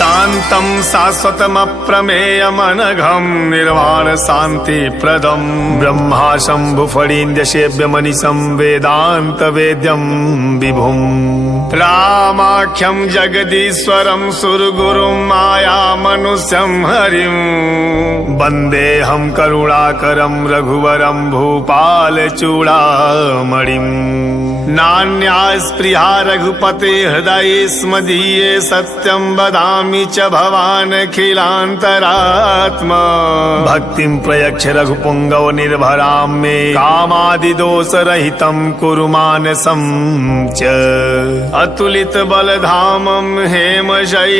शान्तं शाश्वतमप्रमेयमनघं निर्वाण शान्तिप्रदं ब्रह्मा शम्भुफणीन्द्यसेव्यमनिशं वेदान्तवेद्यं विभुम् रामाख्यं जगदीश्वरं सुरगुरुं मायामनुष्यं हरिं वन्देऽहं करुणाकरं रघुवरं भूपालचूडामणिम् नान्या स्पृहा रघुपते हृदये स्मदीये सत्यं वदामि च भवानखिलान्तरात्मा भक्तिं प्रयच्छ रघुपुङ्गव निर्भरां मे कामादिदोषरहितं कुरु मानसं च अतुलित बलधामं हेमशैलाभदेहं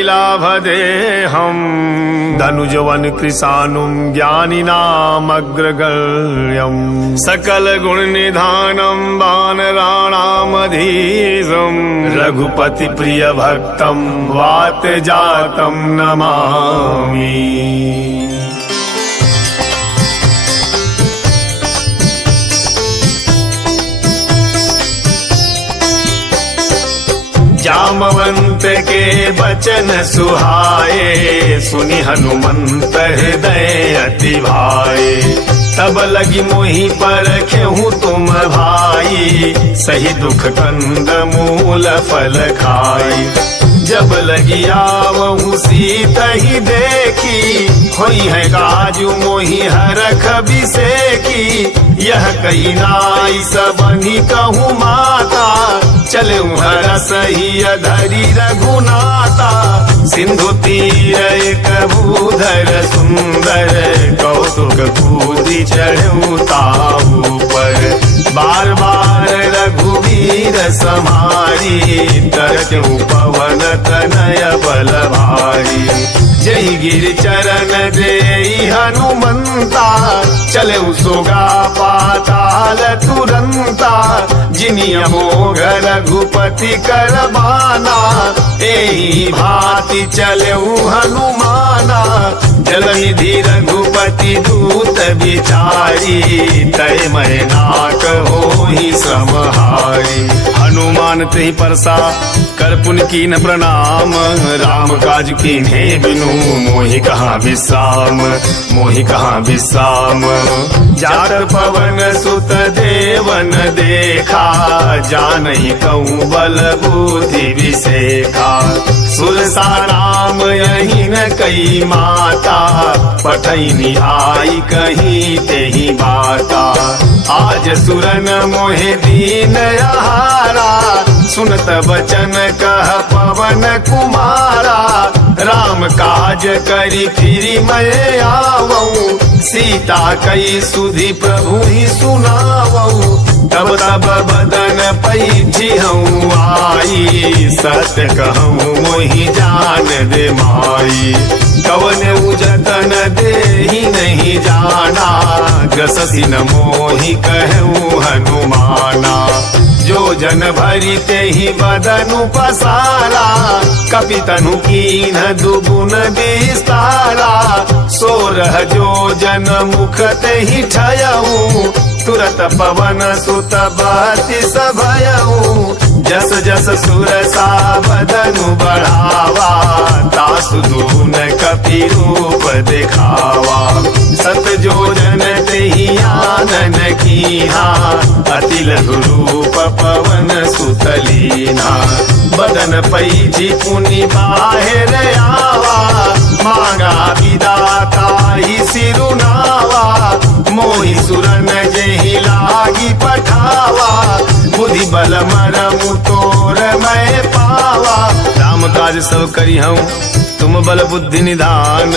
धनुजवन कृशानुं ज्ञानिनामग्रगण्यं सकल गुण निधानं वानराणामधीशं रघुपति प्रिय भक्तं वात जातं नमामि। जामवंत के बचन सुहाए सुनि हनुमंत हृदय अति भाए तब लगी मोहि पर खेहूँ तुम भाई सही दुख कंद मूल फल खाई जब लगी आवहु सीता ही देखी होई है गाजू मोहि हरख बिसेकी यह कही नाई सबनी कहूँ माता चले हरसही धरी रघुनाथा सिंधु तीर एक भूधर सुंदर कौतुक कूदी चढ़ू ताऊ पर बार बार रघुवीर समारी तरत्यु पवन तनय बल भारी जय गिर चरण दे हनुमंता चले सोगा पाताल तुरंता जिनिय मोघ रघुपति करबाना एही भांति चले हनुमाना जलनिधि रघुपति दूत बिचारी तय मैं नाक होहि समहारी हनुमान ते परसा कर पुन कीन प्रणाम राम काज कीन्हे बिनु मोहि कहाँ विश्राम मोहि कहाँ विश्राम जात पवन सुत देवन देखा जानहि कहूँ बल बुद्धि विसेखा सुरसा राम यही न कई माता पठैनी आई कहीं तेहि बाता आज सुरन मोहे दीन आहारा सुनत बचन कह पवन कुमारा राम काज करी फिरी मैं आवऊं सीता कई सुधि प्रभु ही सुनावऊं तब तब बदन पैझिहऊं आई सत्य कहूँ मोहि जान दे माई कवन उजतन दे ही नहीं जाना ग्रससी न मोहि कहूँ हनुमाना जो जन भरी ते ही बदनु पसारा कपितनु कीन दुगुन विस्तारा सोरह जो जन मुख ते ही ठयऊ तुरत पवन सुत बति सभयऊ जस जस सुरसा बदनु बढ़ावा तासु दून कपि रूप दिखावा सत जो जन ते ही आनन कीहा अति लघु रूप पवन सुतलीना बदन पैझि पुनि बाहिर आवा मांगा विदाता ही सिरुनावा मोहि सुरन जेहि लागी पठावा बुद्धि बल मरमु तोर मैं पावा राम काज सब करी हूँ तुम बल बुद्धि निधान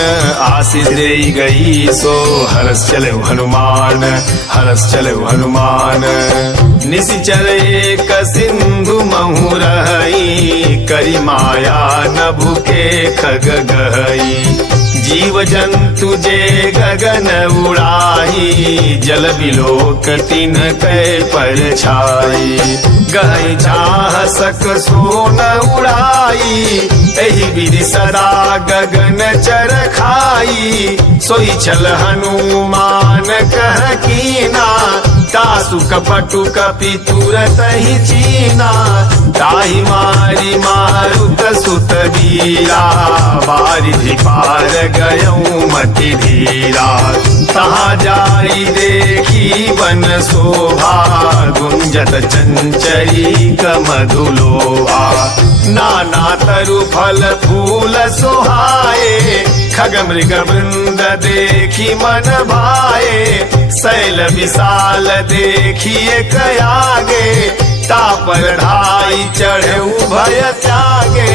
आशीष दे गई सो हरस चले हनुमान हरस चले हनुमान निशिचर एक सिंधु महु रही करी माया नभु के खग गई जीव जंतु जे गगन उड़ाई जल बिलोक तिन कै पर छाई गई चाह सक सोन उड़ाई एहि विधि सदा गगन चर खाई सोई छल हनुमान कह कीना तासु कपटु कपि तुरत ही चीना ताहि मारी मारुत सुत वीरा बारिधि पार गयऊ मति धीरा। तहाँ जाई देखी वन शोभा गुंजत चंचरी मधुलोभा। नाना तरु फल फूल सोहाए खग मृग वृंद देखी मन भाए। शैल विशाल देखिए कयागे तापर ढाई चढ़े भय त्यागे।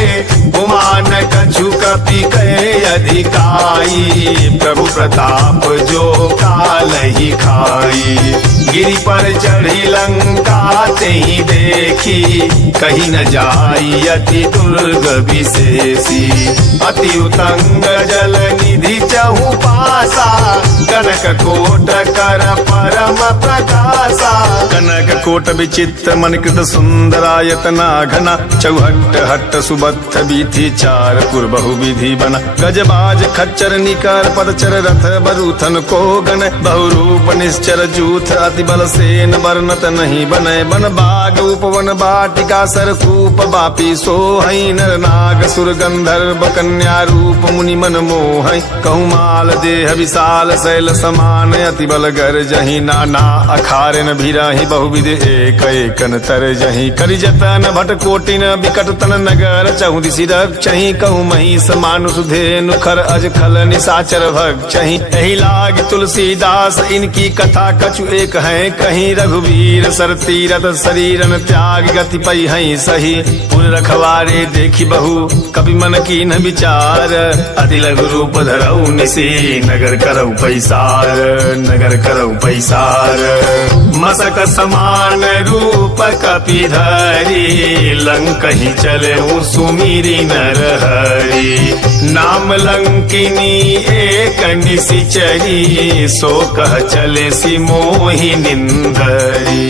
गुमान कछु कपि कहे अधिकाई प्रभु प्रताप जो काल ही खाई। गिरि पर चढ़ी लंका तेहि देखी कहीं न जाई अति दुर्ग विशेषी। अति उतंग जल निधि चहु पासा कनक कोट कर परम प्रकाशा। कनक कोट विचित्र मणिकृत सुंदरायतना घना। चौहट्ट हट्ट सुबत्थ बीथी चार पुर बहुविधि बना। गजबाज खच्चर निकर पदचर रथ बरूथन को गण। बहुरूप निश्चर जूथ अति बल सेन वर्णत नहीं बने। बन बाग उपवन बाटिका सरकूप बापी सोहई। नर नाग सुर गंधर्व कन्या रूप मुनि मन मोहई। कहूमाल देह विशाल शैल समान अति बल गर जही। नाना अखारन भिराही बहुविध एक एकन तर जही। करि जतन भट कोटिन विकट तन नगर चहु दिशि रक्षहि। कहूँ महिष मानुष धेनु खर अज खल निशाचर भक्षहि। एहि लाग तुलसीदास इनकी कथा कछु एक है कहीं। रघुवीर सर तीरथ शरीरन त्याग गति पई है सही। पुर रखवारे देखी बहु कपि मन कीन विचार। अति लघु रूप धरऊ निसी नगर करऊ पैसार। नगर करऊ पैसार मसक समान रूप कपि धरी। लंक ही चले सुमिरी नर हरि। नाम लंकिनी एक निशिचरी सो कह चले सि मोहि निंदरी।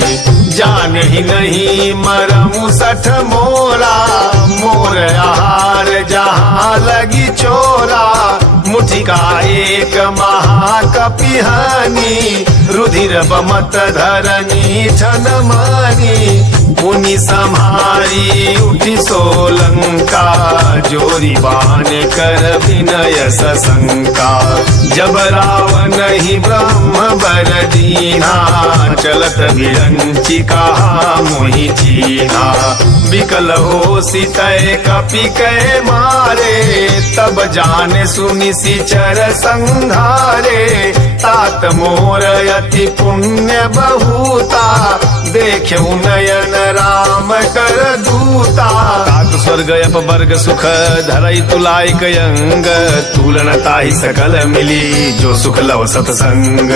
जान ही नहीं मरमु सठ मोरा मोर आहार जहाँ लगी चोरा। मुठिका एक महाकपिहानी रुधिर बमत धरनी छन मानी। मुनि सम्हारी उठी सोलंका जोरी बाण कर विनय सशंका। जब रावण ही ब्रह्म बर दीना चलत विरंचिका मोहि चीना। विकल हो सितय कपि कै मारे तब जाने सुनि सिचर संघारे। तात मोर अति पुण्य बहुता देख्यऊ नयन राम कर दूता। तात स्वर्ग अपवर्ग सुख धरई तुलाई कयंग। तुलन ताहि सकल मिली जो सुख लव सतसंग।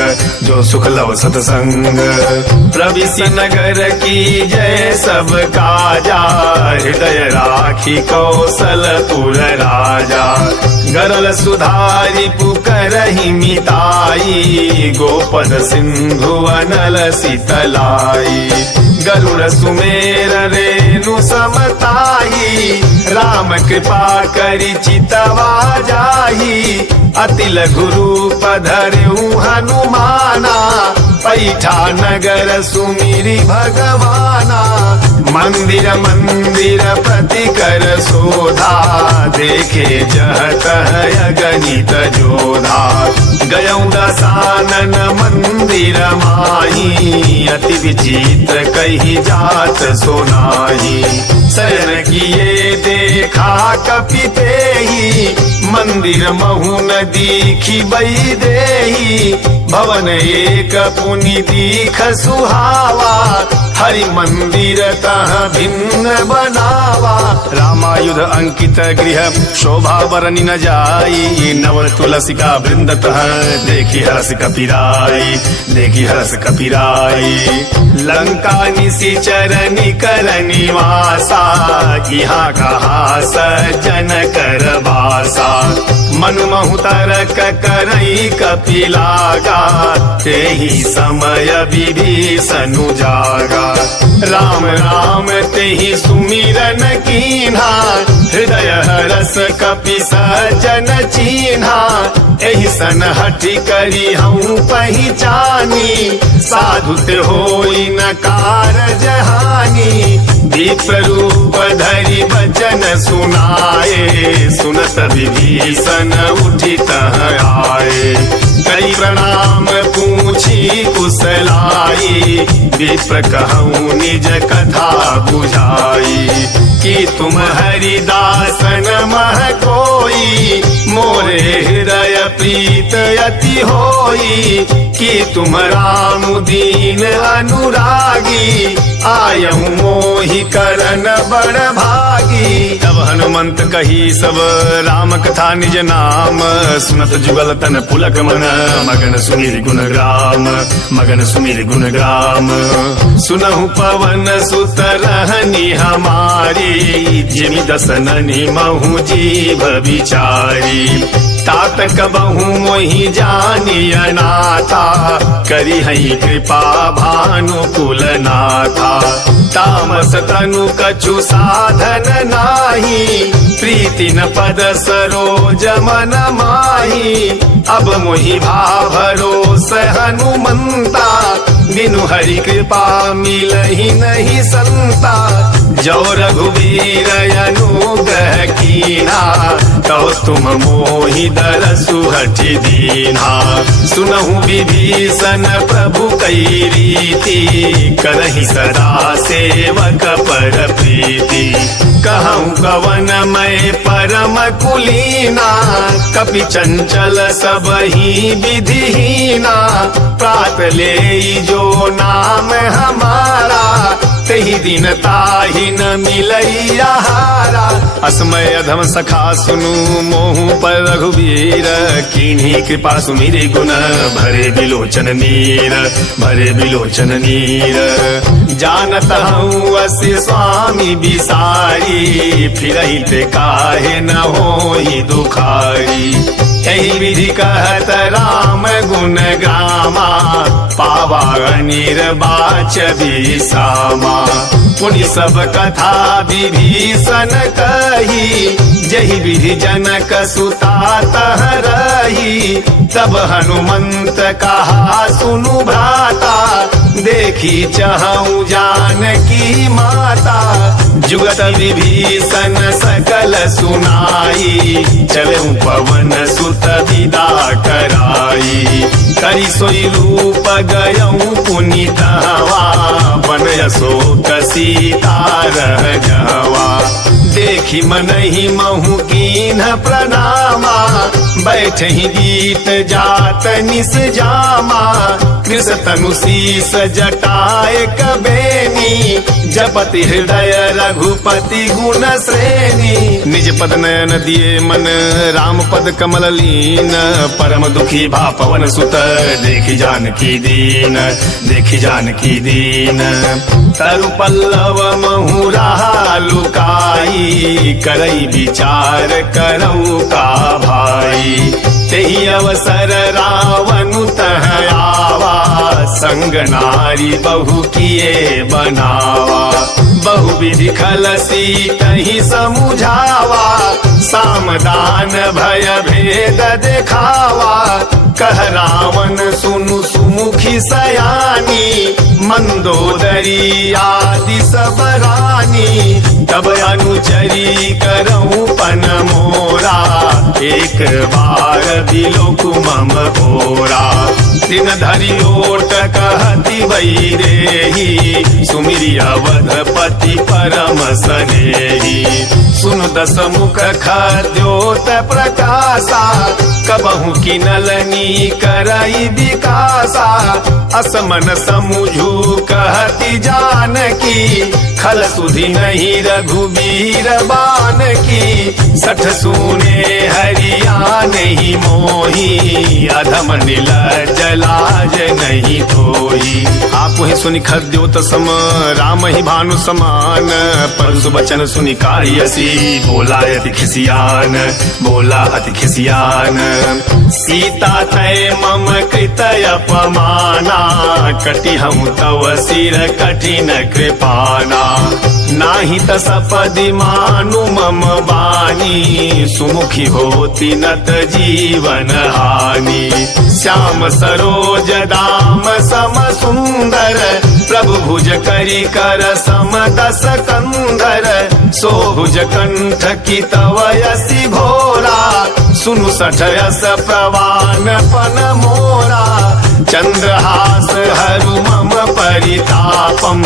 जो सुख लव सतसंग प्रविशि नगर की जय सब काजा। हृदय राखी कौशलपुर राजा। गरल सुधारी पुकरहि मिताई। गोपद सिंधु अनल शीतलाई। गरुड़ सुमेर रेणु समताई। राम कृपा करि चितवा जाही। अति लघु रूप धरऊ हनुमाना। पैठा नगर सुमिरी भगवाना। मंदिर मंदिर प्रति कर शोधा देखे जहत गणित जोधा। गयऊ दसानन मंदिर माही अति विचित्र कही जात सोनाही। शरण किए देखा कपि तेहि मंदिर महु न दीखी बई देही। भवन एक पुनि दीख सुहावा। हरि मंदिर तह भिन्न बनावा। रामायुध अंकित गृह शोभा बरनि न जाई। नव तुलसिका वृंद तह देखी हरस कपिराई। देखी हरस कपिराई। लंका निशिचर निकर निवासा। यहाँ कहा सज्जन कर बासा। मनु महु तरक करई कपि लागा। तेहि समय विभीषण जागा। राम राम तेहि सुमिरन कीन्हा। हृदय हरस कपि सज्जन चीन्हा। एही सन हठी करी हूँ पहचानी, साधु ते होई नकार जहानी। विप्र रूप धरि वचन सुनाए, सुनत विभीषण उठी तह आए। कई प्रणाम पूछी कुशलाई, विप्र कहूँ निज कथा बुझाई। कि तुम हरिदासन मह कोई, मोरे हृदय प्रीत अति होई। कि तुम राम दीन अनुरागी, आयहु मोहि करन बड़ भागी। तब हनुमंत कही सब राम कथा निज नाम, सुनत जुगल तन पुलक मन, मगन सुमिर गुण ग्राम, मगन सुमिर गुण ग्राम। सुनहु पवन सुत रहनी हमारी, जिमि दसननि महु जीव विचारी। तात कबहु मोहि जानिय नाथा, करी हई कृपा भानुकुल नाथा। तामस तनु कछु साधन नाही, प्रीति न पद सरोज मन माही। अब मोहि भाव भरोस हनुमंता, बिनु हरि कृपा मिलहि नहीं संता। जो रघुवीर अनुग्रह कीना, तो तुम मोहि दरसु हठि दीना। सुनहु विभीषण प्रभु कई रीति, करहि सदा सेवक पर प्रीति। कहूँ कवन मैं परम कुलीना, कपि चंचल सबहि विधिहीना। प्रात ले जो नाम हमारा, तेहि दिन ताहि न मिलई आहारा। असमय अधम सखा सुनु मोहु पर रघुवीर, कीन्ही कृपा सुमिरि गुण भरे बिलोचन नीर, भरे बिलोचन नीर। जानत हूँ अस स्वामी बिसारी, फिरहि ते काहे न होई दुखारी। एहि विधि कहत राम गुण ग्रामा, पावा निर्वाच विसामा। पुनि सब कथा विभीषण कही, जहि विधि जनक सुता तह रही। तब हनुमंत कहा सुनु भ्राता, देखी चहु जानकी माता। जुगत विभीषण सकल सुनाई, चलऊ पवन सुत विदा कराई। करी सोई रूप गयऊ पुनीतवा, बन अशोक सीता रह जवा। देखी मनहि महु कीन्ह प्रणामा, बैठहि गीत जात निस जामा। कृष तनु शीस जटाए कबेनी, जपति हृदय रघुपति गुण श्रेणी। निज पद नयन दिए मन, राम पद कमल लीन। परम दुखी भा पवन सुत, देखी जानकी दीन, देखी जानकी दीन। तरु पल्लव महु रहा लुकाई, करई विचार करऊ का भाई। तेहि अवसर रावण तह आवा, संग नारी बहु किए बनावा। बहु विधि खल सीतहि समुझावा, सामदान भय भेद देखावा। कह रावण सुनु सुमुखी सयानी, मंदोदरी आदि सब रानी। तब अनुचरी करऊं पन मोरा, एक बार बिलोक मम भोरा। दिन धरि ओट कहती वैदेही, सुमिरि अवधपति परम सनेही। सुन दस मुख खद्योत प्रकाशा, कबहु किनलनी करई विकासा। असमन समुझू कहती जानकी, खल सुधि नहीं रघुबीर बान की। सठ सूने हरिया नहीं मोही, अधम नीलज लाज नहीं धोई। आप ही सुनि खद्योत सम, राम ही भानु समान। परसु बचन सुनि कारियसी, बोला अति खिसियान, बोला अति खिसियान। सीता तय मम कृत अपमाना, कटि हम तव सिर कठिन कृपाना। नाही त सपदि मानु मम बानी, सुमुखी होती नत जीवन हानि। श्याम सरोज दाम सम सुंदर, प्रभु भुज करी कर सम दस कंधर। सोभुज कंठ की तव यसी घोरा, सुनु सठयस प्रवान पन मोरा। चंद्रहास हरु मम परितापम,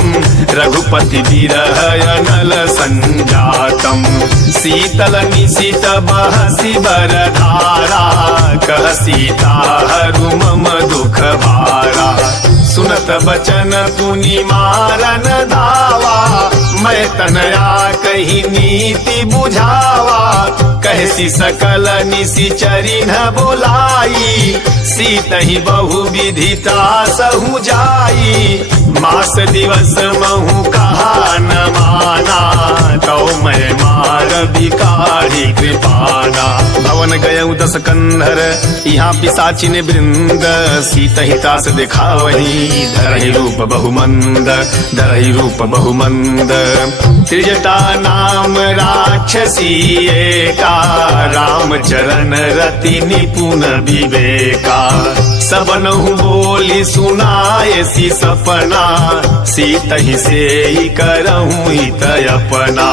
रघुपति विरह अनल संजातम। शीतल निशित बहसी बरधारा, कह सीता हरु मम दुख भारा। सुनत बचन पुनि मारन धावा, मैं तनया कही नीति बुझावा। कहसी सकल निशिचरी न बुलाई, सीतहि बहु विधिता सहु जाई। मास दिवस महु कहा न माना, तो मैं मार बिकारी कृपाना। भवन गयउ दस कंधर, यहाँ पिशाचिन वृंद। सीतहितास दिखावही, धरहि रूप बहुमंद, धरहि रूप बहुमंद। त्रिजटा नाम राक्षसी एका, राम चरण रति निपुण विवेका। सबनहु बोली सुनाए सी सपना, सीतहि से करहूँ हित अपना।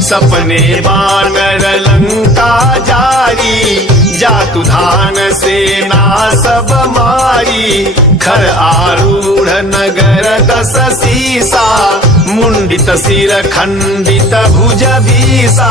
सपने बानर लंका जारी, जातु धान सेना सब मारी। खर आरूढ़ नगर दस सीसा, मुंडित सिर खंडित भुज बीसा।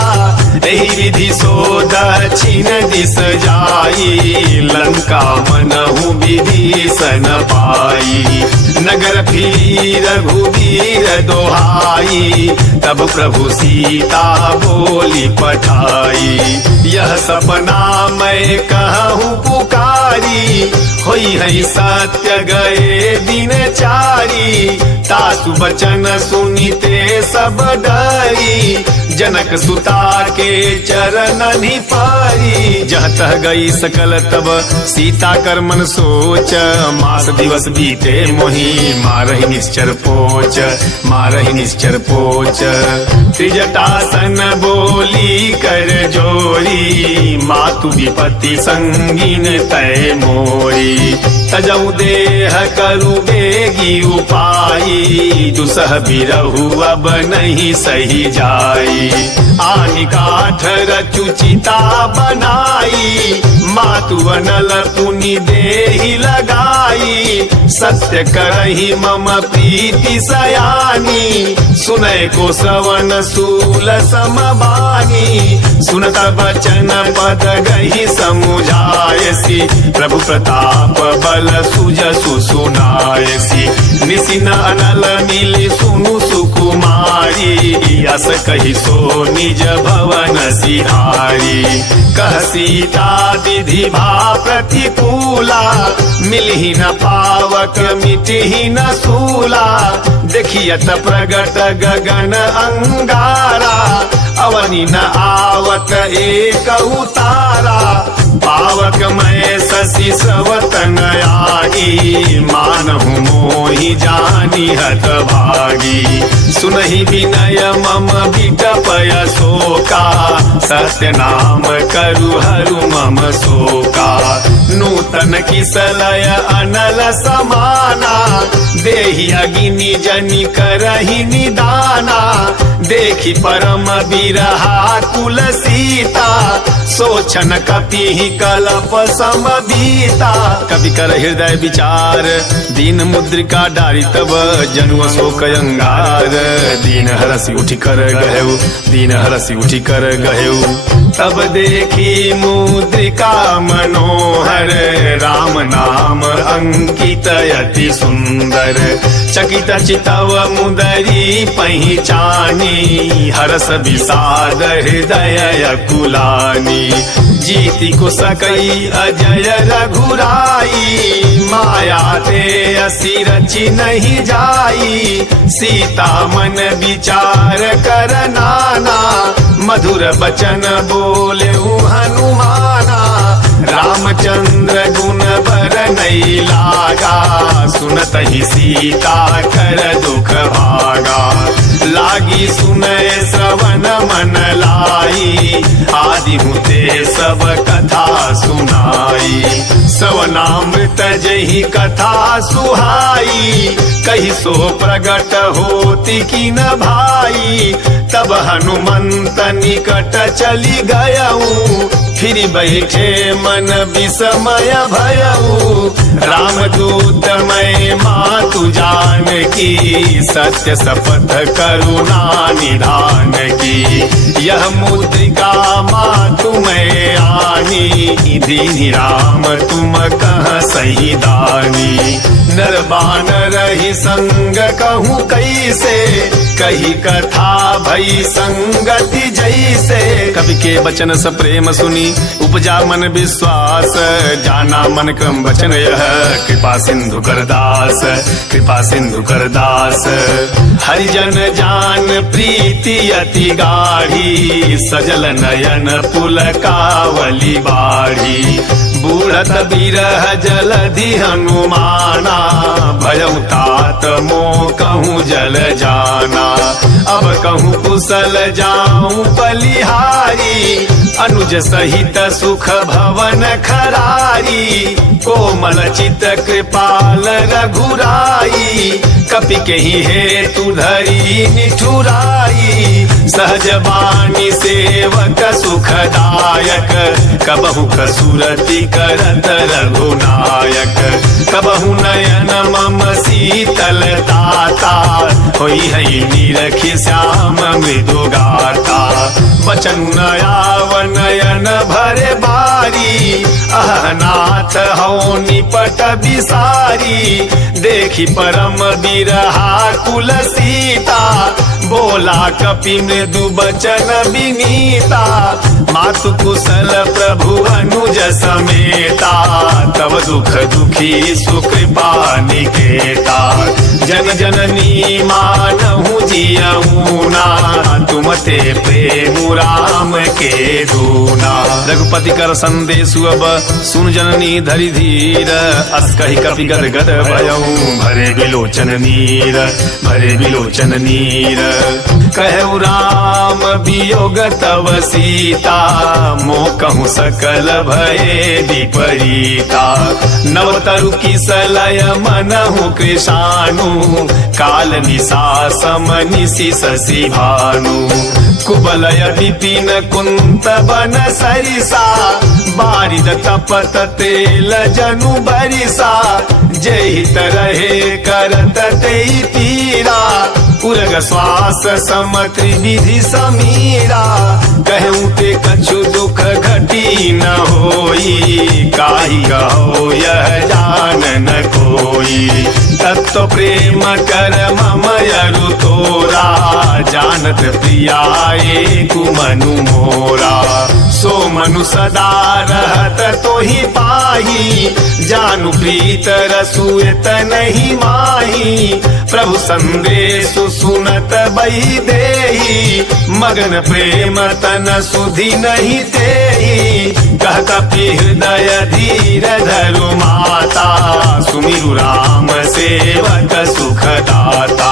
एहि विधि सो दक्षिण दिस जाई, लंका मनहु विभीषण पाई। नगर फिरी रघुवीर दोहाई, तब प्रभु सीता बोली पठाई। यह सपना मैं कहूँ पुकारी, होई है सत्य गए दिन चारी। तासु बचन सुनिते सब डरी, जनक सुता के चरण निपारी। जह तह गई सकल तब सीता कर मन सोच, मास दिवस बीते मोहि मारहि निश्चर पोच, मारहि निश्चर पोच। त्रिजटासन बोली कर जोरी, मातु विपत्ति संगीन तय मोरी। तजऊ देह करु बेगी उपाई, दुसह बिरहु अब नहीं सही जाई। आनि काठ रचुचिता बनाई, मातु अनल पुनि देहि लगाई। सत्य करहि मम प्रीति सयानी, सुनय को श्रवण सूल समबानी। सुनत बचन पद गहि समुझायसी, प्रभु प्रताप बल सुजसु सुनायसी। निसिन अनल मिली सुनु सुकुमारी, यस कहि सो निज भवन सिहारी। कह सीता विधि भा प्रतिकूला, मिलहि न पावक मिटहि न सूला। देखियत प्रगट गगन अंगारा, अवनि न आवत एक उतारा। पावक मैं शशि सवतन आई, मानहु मोहि जानी हत भागी। सुनहि विनय मम बिटपय शोका, सत्य नाम करु हरु मम शोका। नूतन किसलय अनल समाना, देहि अगिनि जनि करहि निदाना। देखि परम बिरहा कुल सीता, सोचन कपि कलप समबीता। कवि कर हृदय विचार, दीन मुद्रिका डारी तब जनु अशोक अंगार। दीन हरसि उठि कर गहेउ, दीन हरसि उठि कर गहेउ। तब देखी मुद्रिका मनोहर, राम नाम अंकित अति सुंदर। चकित चितव मुदरी पहिचानी, हरस विषाद हृदय अकुलानी। जीति को सकई अजय रघुराई, माया ते असी रचि नहीं जाई। सीता मन विचार कर नाना, मधुर बचन बोले हनुमाना। रामचंद्र गुण बर नहीं लागा, सुनत ही सीता कर दुख भागा। लागी सुनय श्रवण मन लाई, आदि हुते सब कथा सुनाई। श्रवणामृत जही कथा सुहाई, कही सो प्रगट होती की न भाई। तब हनुमंत निकट चली गयऊ, फिर बैठे मन विस्मय भयऊ। रामदूत मैं मातु जान की, सत्य शपथ करुणा निधान की। यह मुद्रिका मातु मैं आनी, दीनी राम तुम कह सही दानी। नर बानर ही संग कहूँ कैसे, कही कथा भई संगति जैसे। कवि के वचन स प्रेम सुनी, उपजा मन विश्वास। जाना मन क्रम वचन यह, कृपा सिंधु कर दास, कृपा सिंधु कर दास। हरिजन जान प्रीति अति गाढ़ी, सजल नयन पुल कावली बाढ़ी। बूढ़त बिरह जलधि हनुमाना, भयउ तात मोह कहूँ जल जाना। अब कहूँ कुशल जाऊं बलिहारी, अनुज सहित सुख भवन खरारी। कोमल चित कृपाल रघुराई, कपि केहि हेतु धरी निठुराई। सहज बानी सेवक सुखदायक, कबहु कसुरति करत रघुनायक। कबहु नयन मम शीतल दाता, होई है निरखि श्याम मृदु गाता। बचन नयाव नयन भरे बारी, अहनाथ हो निपट बिसारी। देखी परम बिरहा कुल सीता, बोला कपि मृदु बचन विनीता। मातु कुशल प्रभु अनुज समेता, तब दुख दुखी सुकृपा निकेता। जन जननी मानहु जियऊना, तुम ते प्रेम राम के दूना। रघुपति कर संदेश अब सुन जननी धरि धीर, अस कहि कपि गद गद भयऊ भरे बिलोचन नीर, भरे बिलोचन नीर। कहु राम वियोग तव सीता, मोह कहूँ सकल भये विपरीता। नवतरु किसलय मनहु कृशानु, काल निशा सम निशि शशि भानु। कुबलय विपिन कुंत बन सरिसा, बारिद तपत तेल जनु बरिसा। जहित रहे करत तेई पीरा, उरग श्वास सम त्रिविधि समीरा। कहूँ ते कछु दुख घटी न होई, काहि कहो यह जान न कोई। तत्व प्रेम कर मम यरु तोरा, जानत प्रियाए कुमनु मोरा। सो मनु सदा रहत तोहि पाही, जानु प्रीत रसुएत नहीं माही। प्रभु संदेश सुनत बही देही, मगन प्रेम तन सुधि नहीं तेही। कह कपि हृदय धीर धरु माता, सुमिरु राम सेवक सुखदाता।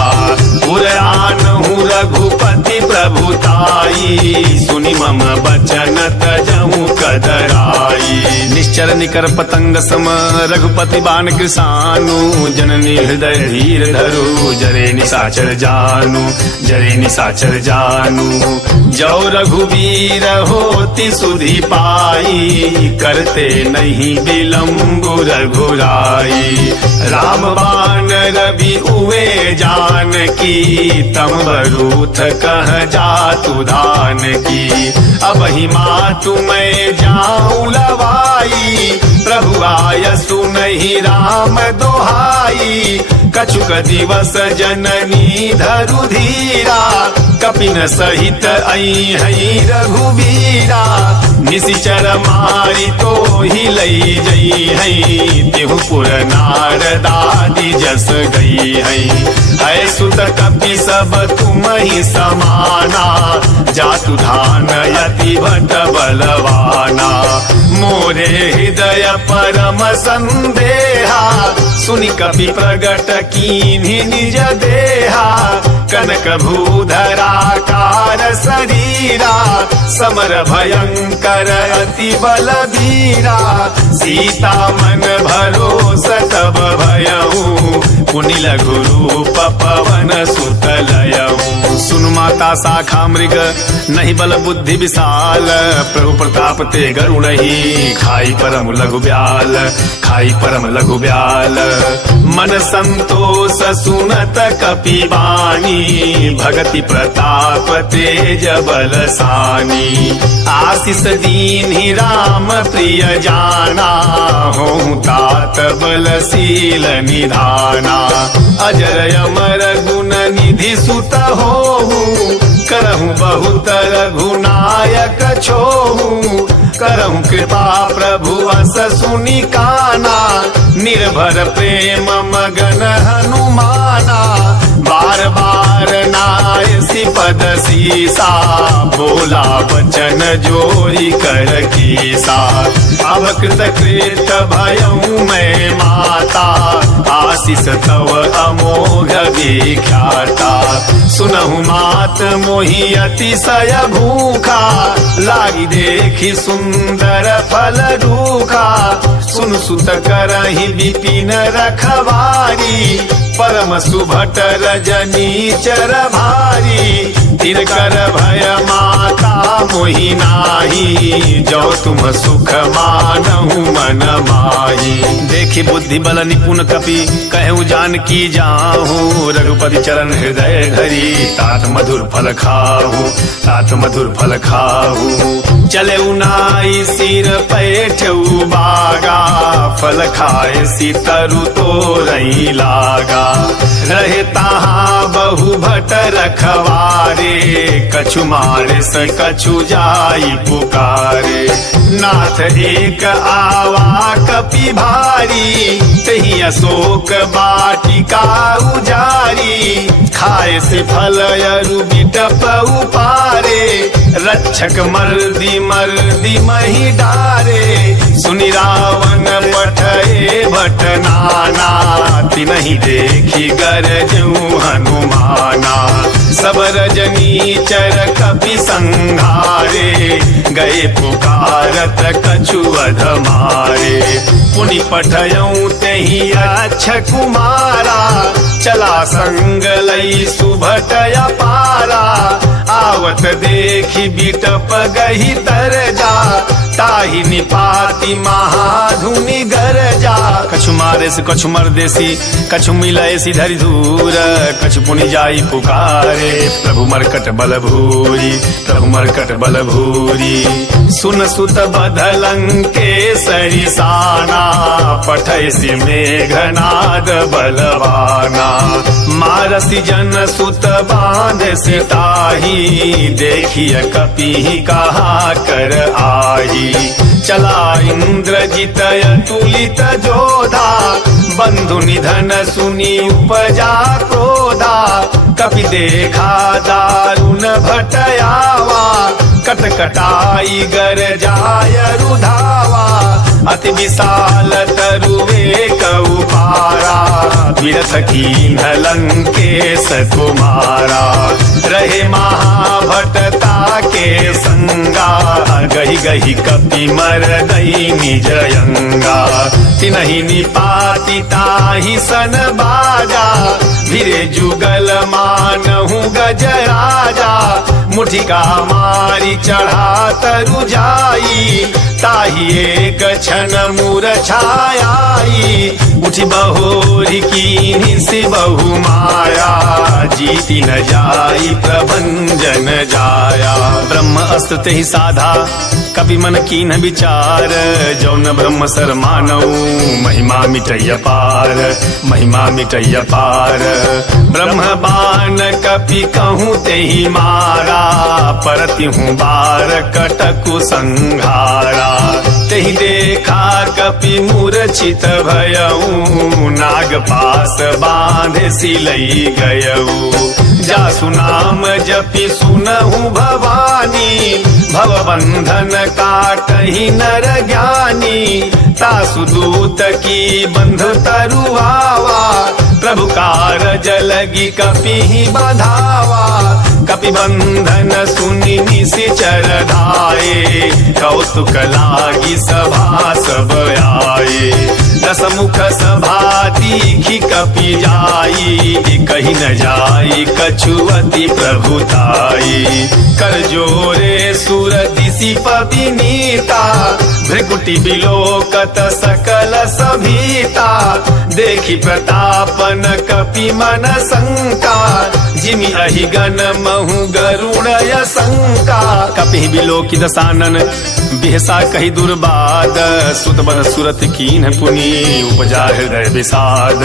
पुराणहु रघुपति प्रभुताई, सुनि मम बचन तजहु कदराई। निश्चर निकर पतंग सम रघुपति बाण कृसानु, जननी हृदय धीर धरु जरे निशाचर जानु, जरे निशाचर जानु। जो रघुवीर होती सुधि पाई, करते नहीं विलम्बु रघुराई। राम बाण रवि उए जान की, तम बरूथ कह जातु धान की। अब ही मातु मैं जाऊं लवाई, प्रभु आय सुनहि राम दोहाई। कछुक दिवस जननी धरु धीरा, कपिन सहित आई हई रघुवीरा। निशिचर मारी तो ही लई जई हई, तेहु पुर नारदादि जस गई हई। है सुत कपि सब तुम ही समाना, जातु धान यति भट बलवाना। मोरे हृदय परम संदेहा सुनि कपि प्रगट कीन्हि निज देहा कनक भूधराकार शरीरा समर भयंकर अति बलधीरा सीता मन भरोस तब भयऊ पुनि लघु रूप पवन सुत लयऊ सुनु माता शाखा मृग नहीं बल बुद्धि विशाल प्रभु प्रताप ते गरुड़हि खाई परम लघु ब्याल खाई परम लघु ब्याल मन संतोष सुनत कपि वाणी भगति प्रताप तेज बल सानी आशीष दीन्हि राम प्रिय जाना हो तात बलशील निधाना अजर अमर गुण निधि सुत होहु करहु बहुत रघुनायक छोहु करहु कृपा प्रभु अस सुनि काना निर्भर प्रेम मगन हनुमाना बार बार नायसी पद सीसा बोला वचन जोरी कर कीसा अब कृत कृत भयऊ मैं माता आशीष तव अमोघ विख्याता सुनहु मात मोहि अतिशय भूखा लागी देखी सुंदर फल रूखा सुन सुत करहि विपिन रखवारी परम सुभट रजनी चर भारी तिनकर भय माता मोहि नाही जो तुम सुख मानहु मन माही देखी बुद्धि बल निपुण कपि कहूँ जान की जाहू रघुपति चरण हृदय धरी तात मधुर फल खाहू तात मधुर फल खाहू चले उनाई सिर पैठऊ बागा फल खाए सी तरु तोरई लागा रहे ताहा बहु भट रखवारे कछु मारे स कछु जाई पुकारे नाथ एक आवा कपि भारी तही अशोक बाटिका उजारी खाए से फल अरु बिटप उपारे रक्षक मर्दी मर्दी मही डारे सुनि रावण पठए भट नाना तिनहि देखी गरजऊ हनुमाना सब रजनी चर कपि संघारे गए पुकारत कछु अध मारे पुनि पठयऊ तेहि अच्छ कुमारा चला संग लई सुभट अपारा आवत देखी बिटप गही तर जा ताहि निपाति महाधुनि गरजा कछु मारे से कछु मरदेसी कछु मिलए सी धरि धूर कछु पुनि जाई पुकारे प्रभु मरकट बल भूरी प्रभु मरकट बल भूरी सुन सुत बधलंके सरिसाना पठय से मेघनाद बलवाना मारसी जन सुत बांध से ताही देखिय कपि कहा कर आही चला इंद्रजित तुलित जोधा बंधु निधन सुनी उपजा क्रोधा कपि देखा दारुण भटयावा कटकटाई गर जाय रुधावा अति विशाल तरुवे कउपारा विरथ कीन्ह लंकेश कुमारा रहे महाभटता के संगा गही गही कपि मरदई निजयंगा तिनहि निपाति ताहि सन बाजा भिरे जुगल मानहु गजराजा मुठिका मारी चढ़ा तरु जाई ताहि एक क्षण मूर्छाई उठी बहोरी कीन्हि से बहु माया जीति न जाई प्रभंजन जाया ब्रह्म अस्त्र तेहि साधा कपि मन कीन्ह विचार जौन ब्रह्म सर मानऊ महिमा मिटय पार महिमा मिटय पार ब्रह्म बाण कपि कहूँ तेहि मारा परति हूँ बार कटकु संघारा तेहि यही देखा कपि मूर्छित भयऊ, नाग पास बांधे सिलई गयऊ। जासु नाम जपि सुनहु भवानी, भवबंधन काटहि नर ज्ञानी। तासु दूत की बंध तरुआवा, प्रभु कारज लगी कपि बंधावा। कपि बंधन सुनि निशिचर धाये, कौतुक लागी सभा सब आए। दस मुख सभा दीखी कपि जाई, कहीं न जाई कछुअति प्रभुताई। कर जोरे सुर दिशि पविनीता, भृकुटि बिलोकत सकल सभीता। देखी प्रतापन कपि मन शंका, जिमि अहिगन महु गरुड़य शंका। कपि बिलोकी दसानन बिहसा कही दुर्बाद, सुत बन सुरत कीन पुनि उपजा हृदय विषाद,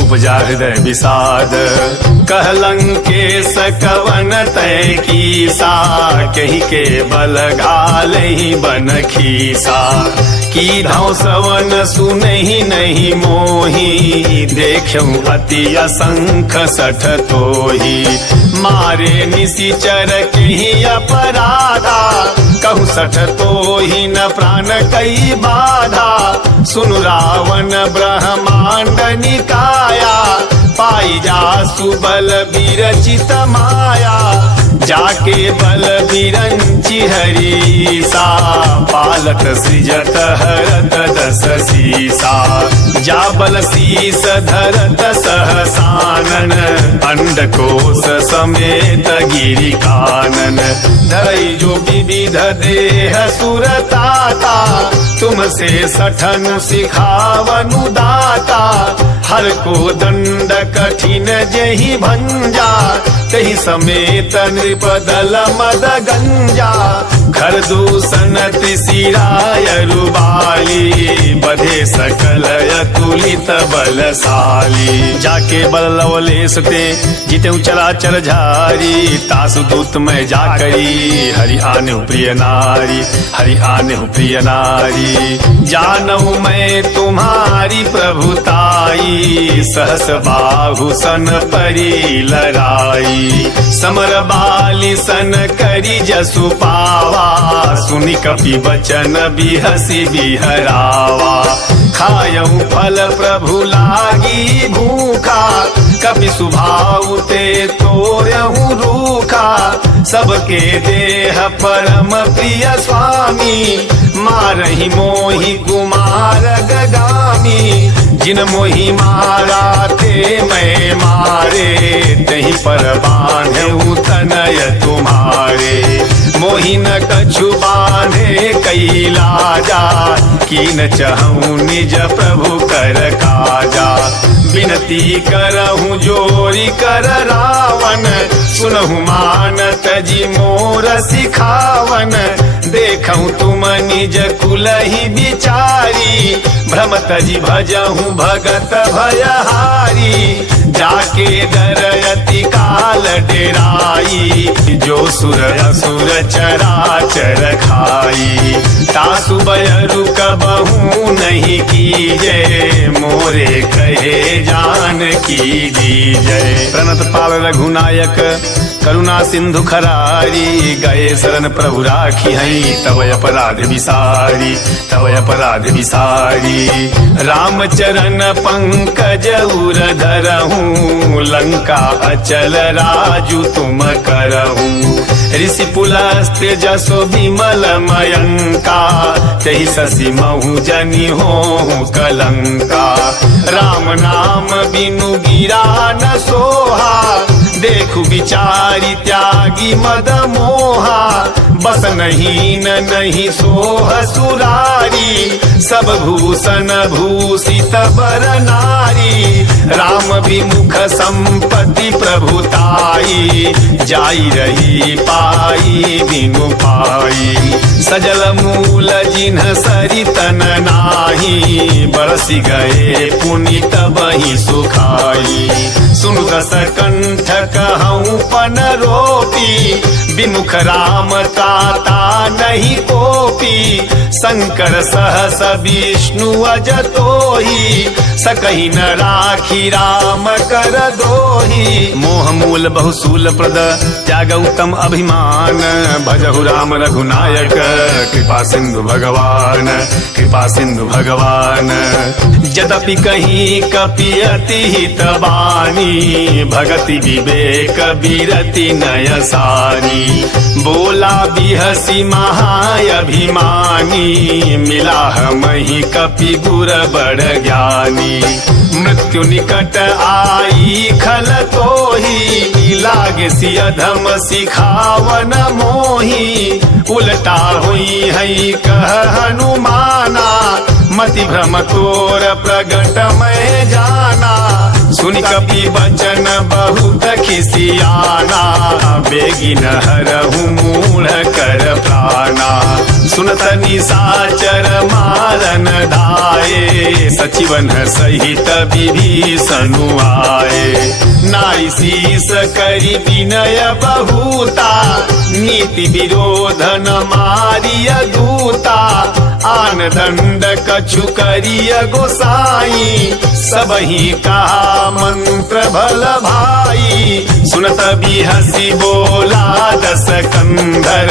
उपजा हृदय विषाद। कहलंकेश कवन तय कीसा, कही के बल घालहि बन खीसा। की धौ सवन सुनहि नहीं मोही, देखऊं अति असंख सठ तोही। मारे निशिचर कही अपराधा, कहूँ सठ तोही न प्राण कई बाधा। सुनु रावण ब्रह्मांड निकाया, पाई जा सुबल विरचित माया। जाके बल विरंचि हरीसा, पालत सृजत हरत दस सीसा। जा बल शीस धरत सहसानन, अंडकोश समेत गिरि कानन। धरई जो विविध देह सुरताता, तुमसे सठनु सिखावनु दाता। हर को दंड कठिन जहि भंजा, तहि समेत नृप दल मद गंजा। घर दूषण त्रिशिराय रुबाली, बधे सकल अतुलित बलशाली। जाके बल लवलेश ते जितेऊ चराचर झारी, तासु दूत में जाकरी हरि आने प्रिय नारी, हरि आने प्रिय नारी। जानऊ मैं तुम्हारी प्रभुताई, सहस बाहु सन परी लड़ाई। समर बाली सन करी जसु पावा, सुनि कपि बचन बिहसी बिहरावा। खायऊ फल प्रभु लागी भूखा, कपि सुभाऊ ते तोरहु रूखा। सबके देह परम प्रिय स्वामी, मारहि मोहि कुमार गगामी। जिन मोहि मारा ते मैं मारे, तहि पर बांधेऊ तनय तुम्हारे। मोहि न कछु बांधे कैलाजा, कीन चहूँ निज प्रभु कर काजा। विनती करहूँ जोरी कर रावण, सुनहु मानत जी मोर सिखावन। देखऊँ तुम निज कुलहि बिचारी, भ्रमत जी भजहूँ भगत भयहारी। जाके डरयति काल डेराई, जो सुर असुर चराचर खाई। तासु बयरु कबहू नहीं कीजे, मोरे कहे जान की दीजय। प्रणत पाल रघुनायक करुणा सिंधु खरारी, गए शरण प्रभु राखी हई, तव अपराध विसारी, तव अपराध विसारी। राम चरण पंकज उर धरहूँ, लंका अचल राजु तुम करहूँ। ऋषि पुलस्त्य जसो विमल मयंका, तहि शशि महु जनि होहु कलंका। राम नाम बिनु गिरा न सोहा, देखु विचारी त्यागी मद मोहा। बस नहीं न नहीं सोह सुरारी, सब भूषण भूषित बर नारी। राम विमुख संपत्ति प्रभुताई, जाई रही पाई बिनु पाई। सजल मूल जिन्ह सरितन नाही, बरसी गए पुनित बही सुखाई। सुन दस कंठ कहूँ वन रोपी, विमुख राम त्राता नहीं कोपी, शंकर सहस विष्णु अज तोही, सकहि न राखी राम कर दोही। मोह मूल बहुसूल प्रद त्याग उत्तम अभिमान, भजहु राम रघुनायक कृपा सिंधु भगवान, कृपा सिंधु भगवान। यद्यपि कहीं कपि अति हित बानी, भगति विवेक विरति नय सानी, बोला बिहसी महाअभिमानी, मिला हमहि कपि गुर बड़ ज्ञानी। मृत्यु निकट आई खल तोही, लागे सिय धम सिखावन मोही, उल्टा हुई है कह हनुमाना, मति भ्रम तोर प्रगट मैं जाना। सुनि कपि वचन बहुत खिसियाना, बेगिन हरहु मूढ़ कर प्राणा। सुनत निशाचर मारन धाये, सचिवन सहित विभीषणु आए। नाई शीस करि विनय बहुता, नीति विरोधन मारिय दूता। आन दंड कछु करिय गोसाई, सबहि कहा मंत्र भल भाई। सुनत बिहसी बोला दस कंधर,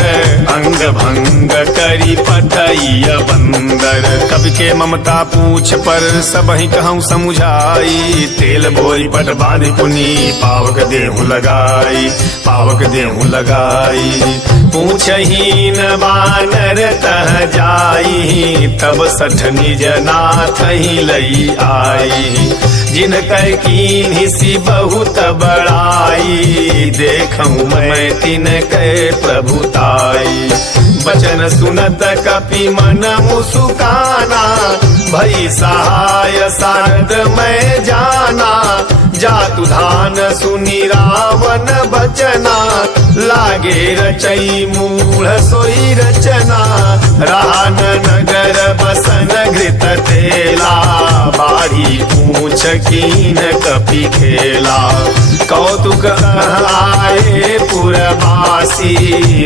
अंग भंग करी पठइय बंदर। कवि के ममता पूछ पर सबहि कहूँ समुझाई, तेल बोई पट बांधि पुनी पावक देहु लगाई, पावक देहु लगाई। पूछहीन बानर तह जाई, तब सठ निज नाथ ही लई आई। जिन कह कीन्हि बहुत बड़ाई, देखूं मैं तिन कै प्रभुताई। वचन सुनत कपि मन मुसुकाना, भई सहाय सारद मैं जाना। जातु धान सुनि रावण बचना, लागे रचई मूढ़ सोई रचना। रान नगर बसन घृत तेला, बाढ़ी पूछ कीन कपि खेला। कौतुक आए पुरवासी,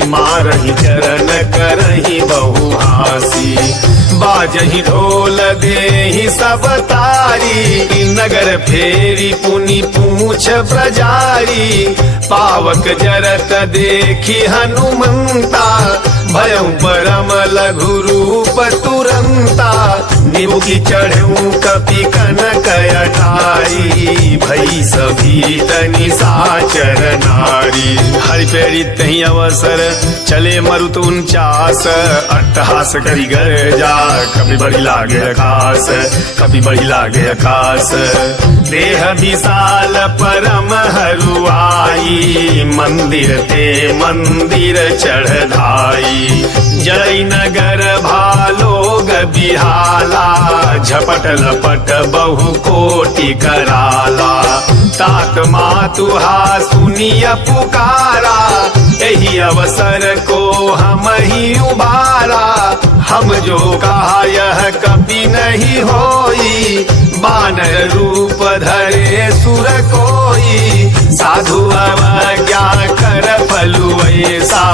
मारहि चरण करहि बहु हासी। बाजहि ढोल देहि सब तारी, नगर फेरी पुनि पूछ प्रजारी। पावक जरत देखी हनुमंता, भयउ परम लघु रूप तुरंता। निबुकी चढ़ऊ कपि कनक अटाई, भई सभी तनि साचर नारी। हरि प्रेरित ही अवसर चले मरुत 49, अट्टहास करि गर्जा, कपि बढ़ी लागे आकाश, कपि बढ़ी लागे आकाश। देह विशाल परम हरुआई, मंदिर ते मंदिर चढ़ धाई। जय नगर भालोग बिहाला, झपट लपट बहु कोटि कराला। तात मातुहा सुनिय पुकारा, यही अवसर को हम ही उबारा। हम जो कहा यह कभी नहीं होई, बानर रूप धरे सुर कोई। साधु अवज्ञा कर फलु ऐसा,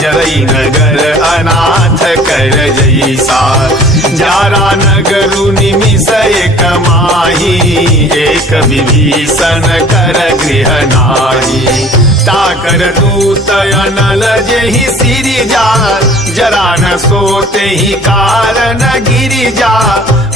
जरई नगर अनाथ कर जैसा। जारा नगरु निमिष एक माही, एक विभीषण कर गृह नाही। ताकर दूत अनल जेहि सिरिजा, जरा न सोते ही कारण गिरिजा।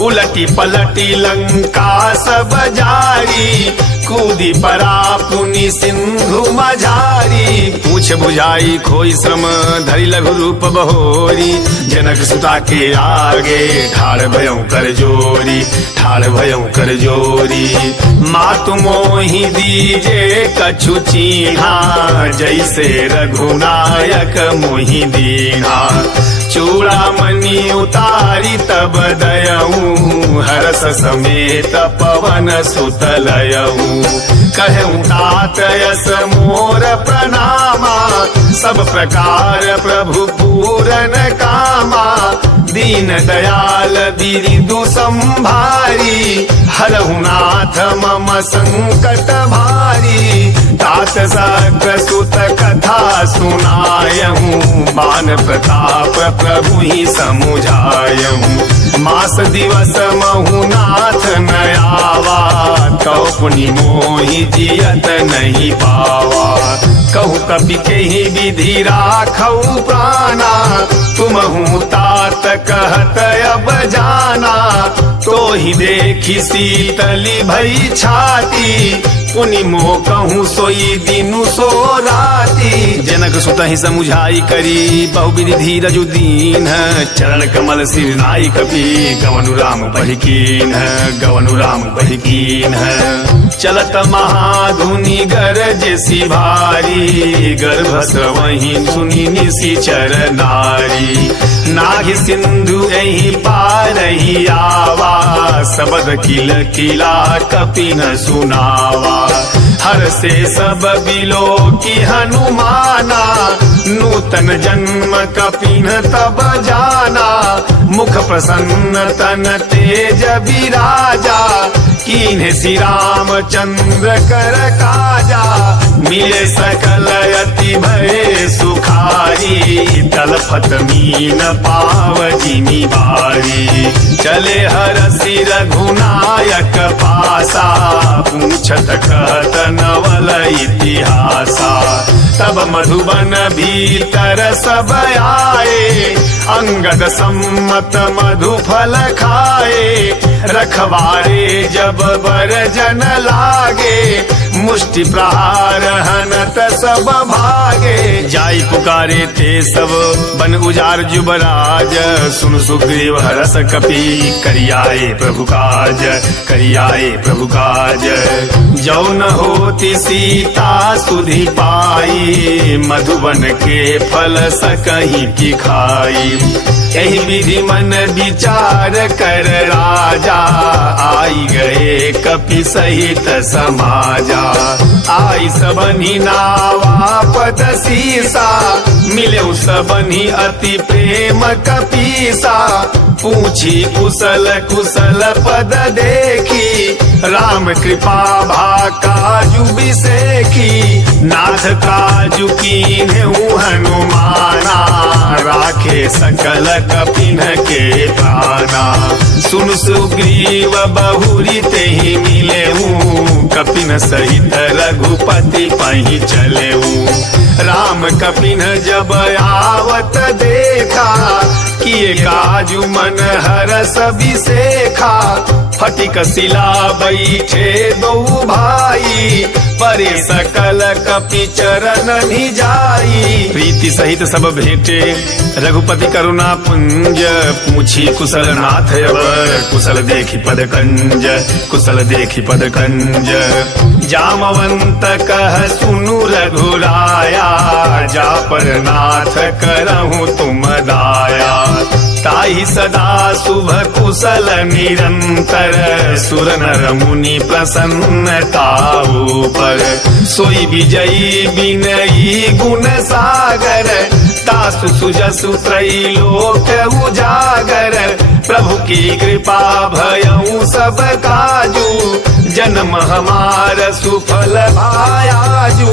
उलटी पलटी लंका सब जारी, कूदी परा पुनि सिंधु मझारी। पूछ बुझाई खोई श्रम धरि लघु रूप बहोरी, जनक सुता के आगे ठाड़ भयउ कर जोरी, ठाड़ भयउ कर जोरी। मातु मोहि दीजे कछु चीन्हा, जैसे रघुनायक मोहि दीन्हा। चूड़ामणि उतारी तब दयऊ, हरस समेत पवन सुत लयऊ। कहूँ तात यस मोर प्रणामा, सब प्रकार प्रभु पूरन कामा। दीन दयाल बिरिदु संभारी, हरहु नाथ मम संकट भारी। तात सग्र सुत कथा सुनायहूँ, बान प्रताप प्रभु ही समुझायहूँ। मास दिवस महु नाथ न आवा, तो पुनि मोहि जियत नहीं पावा। कहूँ कपि केहि विधि राखऊ प्राणा, तुमहु तात कहत अब जाना। तो ही देखी शीतली भई छाती, पुनि मोह कहूँ सोई दिनु सो राती। जनक सुत ही समुझाई करी, बहुविधि धीरज दीन। चरण कमल सिर नाई कपि, गवनु राम बहिकीन, गवनु राम बहिकीन। चलत महाधुनि गरजसी भारी, गर्भ स्रवहि सुनि निशिचर नारी। नाहि सिंधु एहि पारहि आवा, सबद किल किला कपि न सुनावा। हर से सब बिलो की हनुमाना, नूतन जन्म कपिन तब जाना। मुख प्रसन्न तन तेज विराजा, कीन्हे श्री रामचंद्र कर काजा। मिले सकल अति भय सुखारी, तलफत मीन पाव जिमि बारी। चले हरषि रघुनायक पासा, पूछत कहत नवल इतिहासा। तब मधुबन भीतर सब आए, अंगद सम्मत मधु फल खाए। रखवारे जब बर जन लागे, मुष्टि प्रहार हनत सब भागे। जाई पुकारे ते सब बन उजार जुबराज, सुन सुग्रीव हरस कपि करियाए प्रभु काज, करियाए प्रभु काज। जौ न होती सीता सुधि पाई, मधुबन के फल सकहि की खाई। यही विधि मन विचार कर राजा, आई गए कपि सहित समाजा। आई सबनि नावा पद सीसा, मिले सबनि अति प्रेम कपीसा। पूछी कुशल कुशल पद देखी, राम कृपा भा काजु बिसेखी। नाथ काजु कीन्हु हनुमाना, राखे सकल कपिन के प्राणा। सुन सुग्रीव बहुरी तेहि मिलेऊ, कपिन सहित रघुपति पहि चलेऊ। राम कपिन जब आवत देखा, किए काजु मन हरस बिसेखा। फटिक शिला बैठे दो भाई, परे सकल कपि चरण नि जाई। प्रीति सहित सब भेटे रघुपति करुणा पुंज, पूछी कुशल नाथ अवर, कुशल देखी पद कंज, कुशल देखी पद कंज। जामवंत कह सुनु रघुराया, जा पर नाथ करहूँ तुम दाया। ताहि सदा शुभ कुशल निरंतर, सुर नर मुनि प्रसन्नताऊ पर। सोई विजयी विनयी गुण सागर, तासु सुजसु त्रैलोक उजागर। प्रभु की कृपा भयऊ सब काजू, जन्म हमार सुफल भायाजू।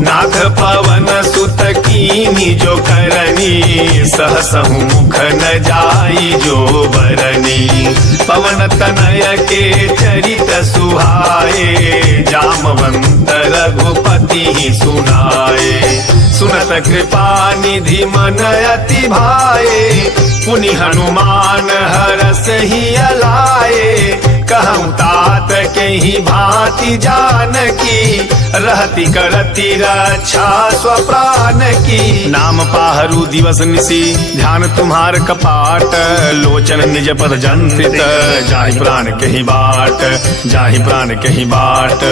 नाथ पवन सुत कीनी जो करनी, सहसहु मुख न जाई जो बरनी। पवन तनय के चरित सुहाए, जामवंत रघुपति ही सुनाए। सुनत कृपा निधि मन अति भाए, पुनि हनुमान हरस ही अलाए। कहूँ तात के ही भांति जानकी, रहती करती रक्षा स्वप्राण की। नाम पाहरू दिवस निसी, ध्यान तुम्हार कपाट। लोचन निज पद जंत्रित, जाहि प्राण कहीं बाट, जाहि प्राण कहीं बाट।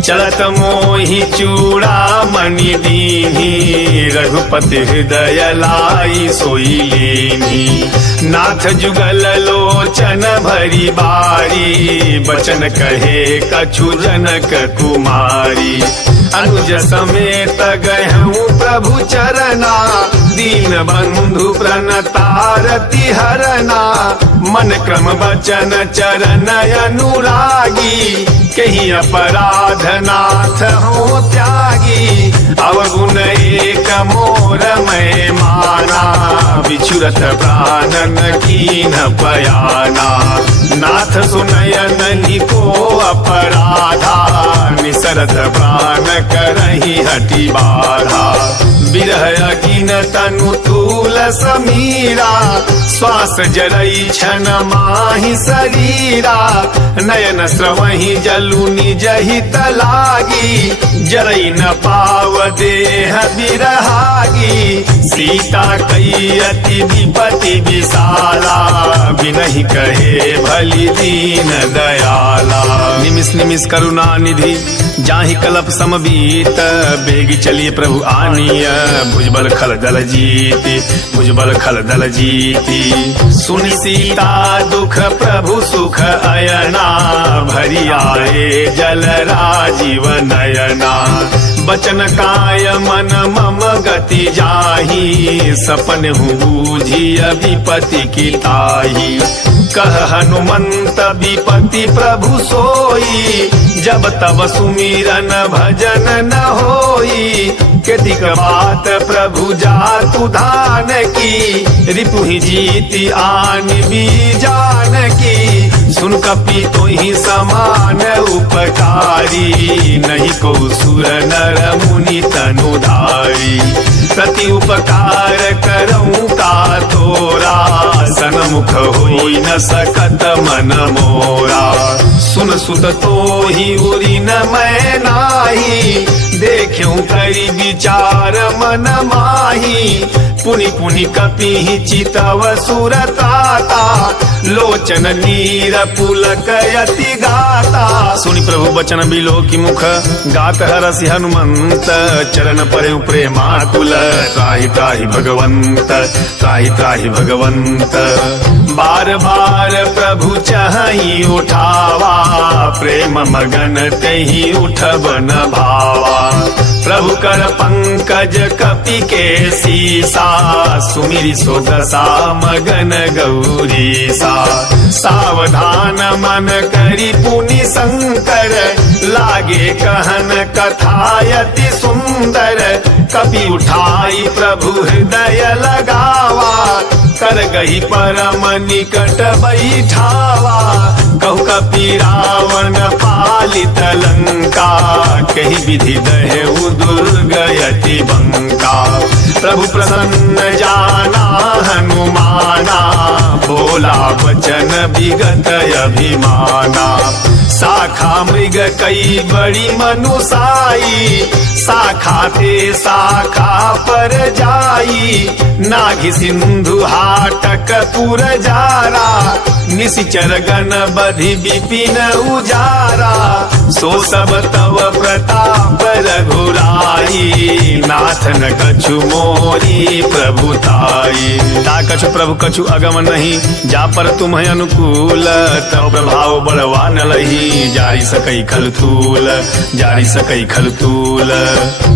चलत मोहि चूड़ा मणि दीन्ही, रघुपति हृदय लाई सोई लेनी। नाथ जुगल लोचन भरी बारी, बचन कहे कछु जनक कुमारी। अनुज समेत गहूँ प्रभु चरना, दीन बंधु प्रणतारति हरना। मन क्रम वचन चरण अनुरागी, कहीं अपराध नाथ हो त्यागी। अवगुण एक मोर मैं माना, बिछुरत प्राणन कीन पयाना। नाथ सुनयन निको अपराधा, निसरत प्राण करही हटि बाधा। बिरह अगिन तनु तूल समीरा, श्वास जरई छन माहि शरीरा। नयन स्रवहि जलु निज हित लागी, जरई न पाव देह बिरहागी। सीता कई अति विपति विशाला, बिनहि कहे भली दीन दयाला। निमिष निमिष करुणा निधि, जाहि कल्प समबीत। बेगी चलिए प्रभु आनिय, भुजबल खल दल जीति, भुजबल खल दल जीति। सुनि सीता दुख प्रभु सुख अयना, भरी आए जल राजीव नयना। बचन काय मन मम गति जाहि, सपन हूँ बूझी विपति की ताही। कह हनुमंत विपति प्रभु सोई, जब तब सुमिरन भजन न होई। केतिक बात प्रभु जातु धान की, रिपुहि जीति आन भी जान की। सुन कपि तोहि समान उपकारी, नहीं को सुर नर मुनि तनुधारी। प्रति उपकार करऊँ का तोरा, सनमुख होई न सकत मन मोरा। सुन सुत तोहि उरि न मैं नाही, देख्यूं करी विचार मन माही। पुनि पुनि कपि चितव सुरताता, लोचन नीर पुलक यति गाता। सुनि प्रभु बचन बिलो की मुख, गात हरसि हनुमंत। चरण परे प्रेमाकुल, त्राहि त्राहि भगवंत, त्राहि त्राहि भगवंत। बार बार प्रभु चहि उठावा, प्रेम मगन तेहि उठब न भावा। प्रभु कर पंकज कपि के सीसा, सुमिरि सो दशा मगन गौरीसा। सावधान मन करि पुनि शंकर, लागे कहन कथायति सुंदर। कपि उठाई प्रभु हृदय लगावा, कर गही परम निकट बैठावा। कहु कपि रावण पालित लंका, कही विधि दहेउ दुर्गयति बंका। प्रभु प्रसन्न जाना हनुमाना, बोला वचन विगत अभिमाना। शाखा मृग कई बड़ी मनुसाई, शाखा ते शाखा पर जाई। नाघि सिंधु हाटक पुर जारा, निशिचर गण बधि विपिन उजारा। सो सब तव प्रताप रघुराई, नाथ न कछु मोरी प्रभुताई। ता कछु प्रभु कछु अगम नहीं, जा पर तुम अनुकूल। तव प्रभाव बलवान लही, जारी सकई खल तूल, जारी सकई खल तूल।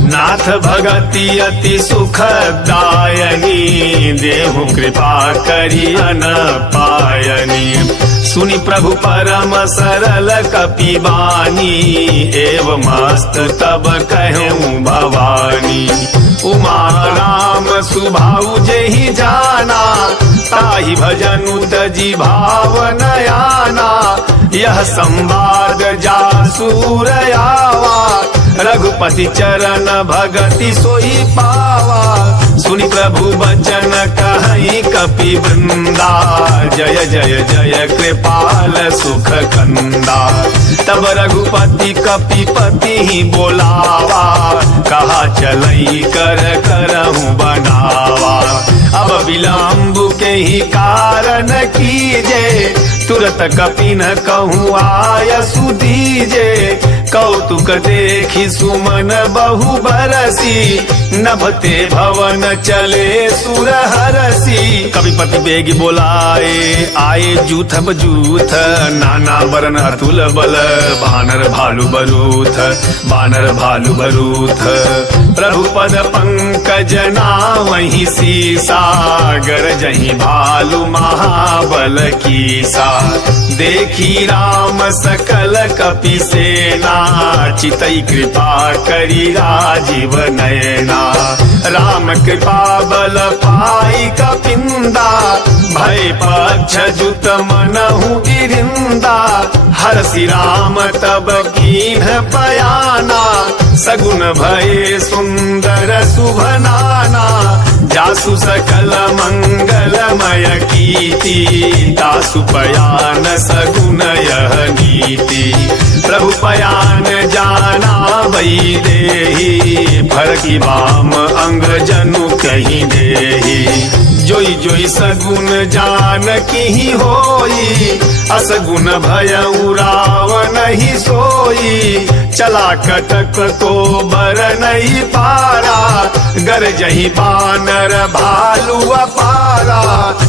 नाथ भगति अति सुखदायनी, देहु कृपा करि अन पायनी। सुनि प्रभु परम सरल कपि बानी, एवमस्त तब कहूँ भवानी। उमा राम सुभाउ जेहि जाना, ताहि भजनु तजि भावन आना। यह संवाद जासुर आवा, रघुपति चरण भगति सोई पावा। सुनि प्रभु बचन कहि कपि वृंदा, जय जय जय कृपाल सुख कंदा। तब रघुपति कपिपति बोलावा, कहा चलई कर करहूँ बनावा। अब विलम्ब के ही कारण कीजे, तुरत कपि न कहूँ आय सुदीजे। कौतुक देखी सुमन बहु बरसी, नभते भवन चले सुर हरसी। कविपति बेग बोलाए आए जूथ बजूथ, नाना वरन अतुल बल, बानर भालु बरूथ, बानर भालु बरूथ। प्रभु पद पंकज नामहि सीसा, गरजहि भालु महाबल कीसा। देखी राम सकल कपि सेना, चितई कृपा करी राजीव नयना। राम कृपा बल पाई कपिंदा, भय पक्ष जुत मनहु गिरिंदा। हरसि राम तब कीन्ह बयाना, सगुन भय सुंदर शुभ नाना। जासु सकल मंगलमय कीर्ति, दासु पयान सगुन यह नीति। प्रभु पयान जाना वही देहि, फरकी वाम अंग जनु कहीं देहि। जोई जोई सगुन जान की होई, असगुन भय उराव नहीं सोई। चला कटक को बर नहीं पारा, गरजहि बानर भालु अपारा।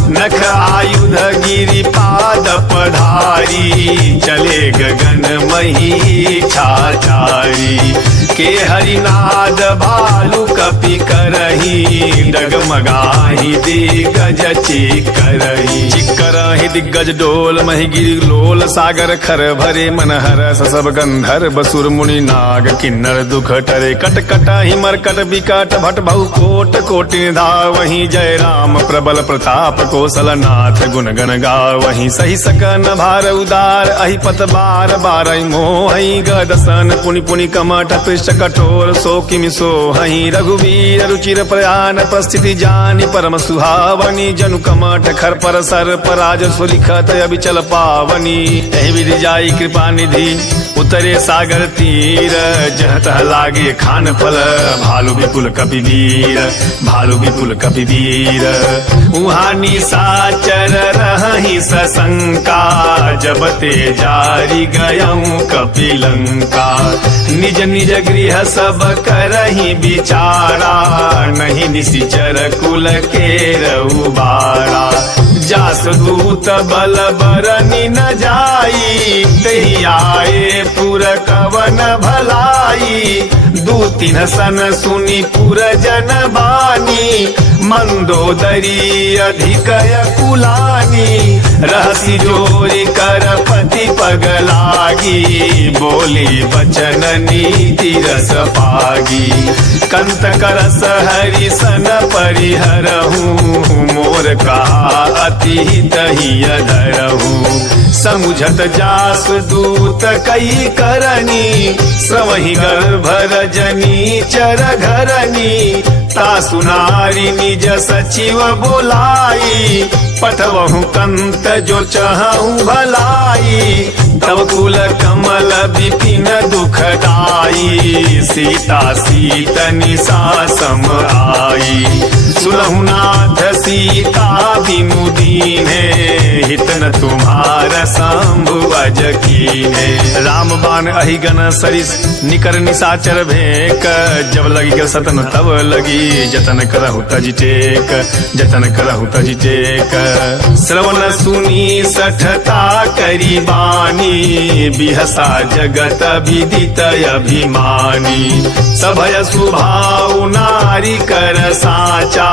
नख आयुध गिरि पाद पधारी, चले गगन मही छाछारी। के हरिनाद भालु कपि करही, डगमगाही दिग्गज चिकरही। चिकरही दिग्गज डोल मही गिरि लोल, सागर खर भरे मन हरस। सब गंधर्व सुर मुनि नाग किन्नर दुख टरे। कट कटहि मरकट विकट भट बहु कोट कोटि निधावहि। जय राम प्रबल प्रताप कौशल नाथ, गुण गण गावहि। सही सकन भार उदार, अहिपत बार बारहि मोहि। गदसन पुनि पुनि कमठ पृष्ठ कठोर, सो किमि सोहहि। रघुवीर रुचिर प्रयाण प्रस्थिति जानि, परम सुहावनी। जनु कमठ खर पर सर पराज, सुलिखत अबिचल पावनी। एहि विधि जाई कृपा निधि, उतरे सागर तीर। जह तह लागे खान फल, भालु विपुल कपि वीर, भालु विपुल कपि वीर। उहाँ निशाचर रहहि सशंका, जब ते जारी गयऊँ कपिलंका। निज निज गृह सब करहि विचारा, नहीं निशिचर कुल के रउबारा। जास दूत बल बरनि न जाई, तहि आए पुर कवन भलाई। दू तीन सन सुनि पुर जन बानी, मंदोदरी अधिक कुलानी। रहसी जोरी कर पति पग लागी, बोली बचन नीति रस पागी। कंत करस हरि सन परिहरहूँ, मोर कहा अति तहि अधरहूँ। समुझत जास दूत कई करनी, श्रवहि गर्भ रजनी चर घरनी। तासु नारी निज सचिव बोलाई, पठवहु कंत जो चहु भलाई। तब कुल कमल विपिन दुखदाई, सीता सीत निशा सम आई। सुनहु नाथ सीता बिनु दीन्हे, हित न तुम्हारा शंभु अज कीन्हे। राम बाण अहिगन सरिस निकर निशाचर भेक, जब लगी के सतन तब लगी, जतन करहु तज टेक, जतन करहु तज टेक। श्रवण सुनी सठता करी बानी, बिहसा जगत विदित अभिमानी। सभय सुभाव नारी कर साचा,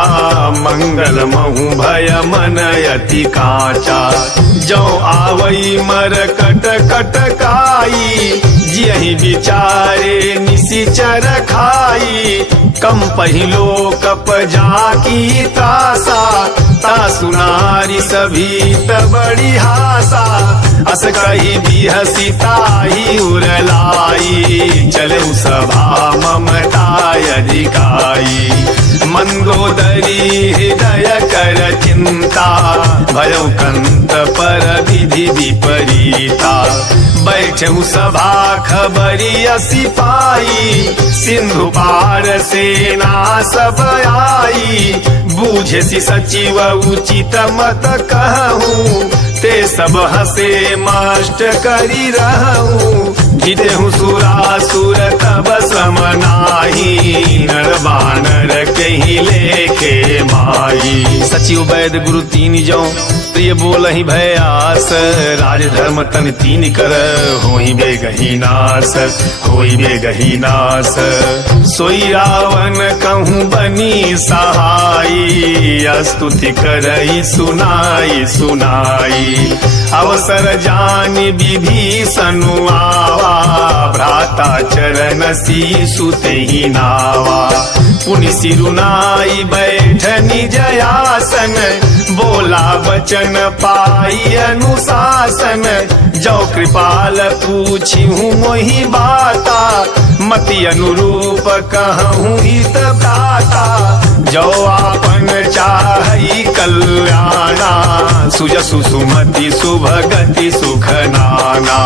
मंगल महु भय मन अति काचा। जो आवई मर कट कट काई, जियहि विचारे निशिचर खाई। कम पहिलो कप जाकी तासा, तासु नारी सभी बड़ी हासा। अस कही बिहसी ताही उरलाई, चलऊ सभा ममताय अधिकाई। मंदोदरी हृदय कर चिंता, भयउ कंत पर विधि विपरीता। बैठऊ सभा खबरिया सिपाही, सिंधु पार सेना सब आई। बूझे सी सचिव उचित मत कहूँ, ते सब हसे मास्ट करी रहूं। जितेहु सुरासुर तब सम नाही, नर बानर कहीं लेके माई। सचिव वैद गुरु तीन जौ, प्रिय बोलहि भय आस, राज धर्म तन तीन कर, होई बेगही नास, होई बेगही नास। सोई रावण कहूँ बनी सहाई, स्तुति करई सुनाई सुनाई। अवसर जान विभीषण आवा, भ्राता चरण सीसु तेहि नावा। पुनि सिरुनाई बैठ निज आसन, बोला वचन पाई अनुशासन। जो कृपाल पूछिहूँ मोहि बाता, मति अनुरूप कहूँ हित भ्राता। जो आपन चाहई कल्याणा, सुजसु सुमति सुभगति सुख नाना।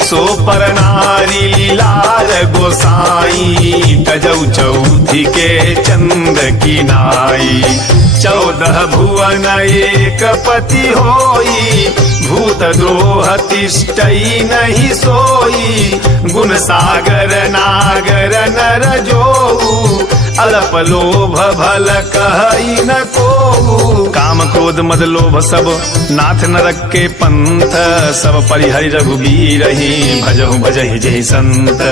सो पर नारी लीलार गोसाई, तजौ चौथी के चंद की नाई। 14 भुवन एक पति होई, भूत द्रोह तिष्ठई नहीं सोई। गुण सागर नागर नर जोऊ, अल्प लोभ भल कहई न कोऊ। काम क्रोध मद लोभ सब नाथ नरक के पंथ, सब परिहरि रघुबीर ही। भजहु भजहि जय संत,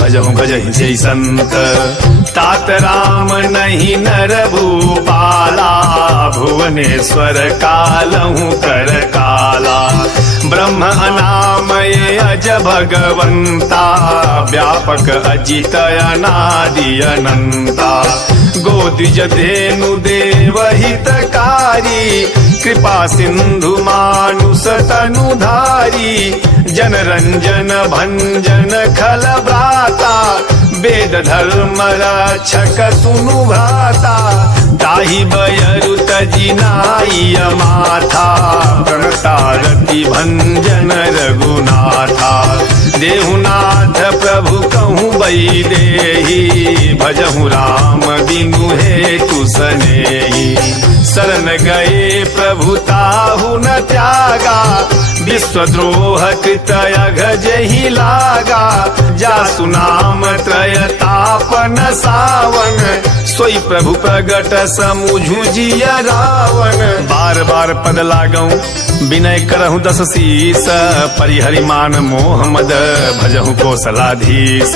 भजहु भजहि जय संत। तात राम नहीं नर भूपाला, भुवनेश्वर कालहु कर काला। ब्रह्म अनामय अज भगवंता, व्यापक अजित अनादि अनंता। गोद्विज धेनु देव हितकारी, कृपा सिंधु मानुष तनुधारी। जन रंजन भंजन खल भ्राता, वेद धर्म रक्षक सुनु भ्राता। ताहि बयरु तजि नाई माथा, प्रणतारति भंजन रघुनाथा। देहुनाथ प्रभु कहूँ बई देहि, भजहु राम बिनु हेतु सनेहि। शरण गए प्रभु ताहु न त्यागा, विश्वद्रोह कृत अघजहि लागा। जासु नाम त्रय तापन सावन, सोई प्रभु प्रगट समुझु जिय रावण। बार बार पद लागऊं विनय करहु दस शीस, परिहरि मान मोह मद भजहु कौशलाधीश,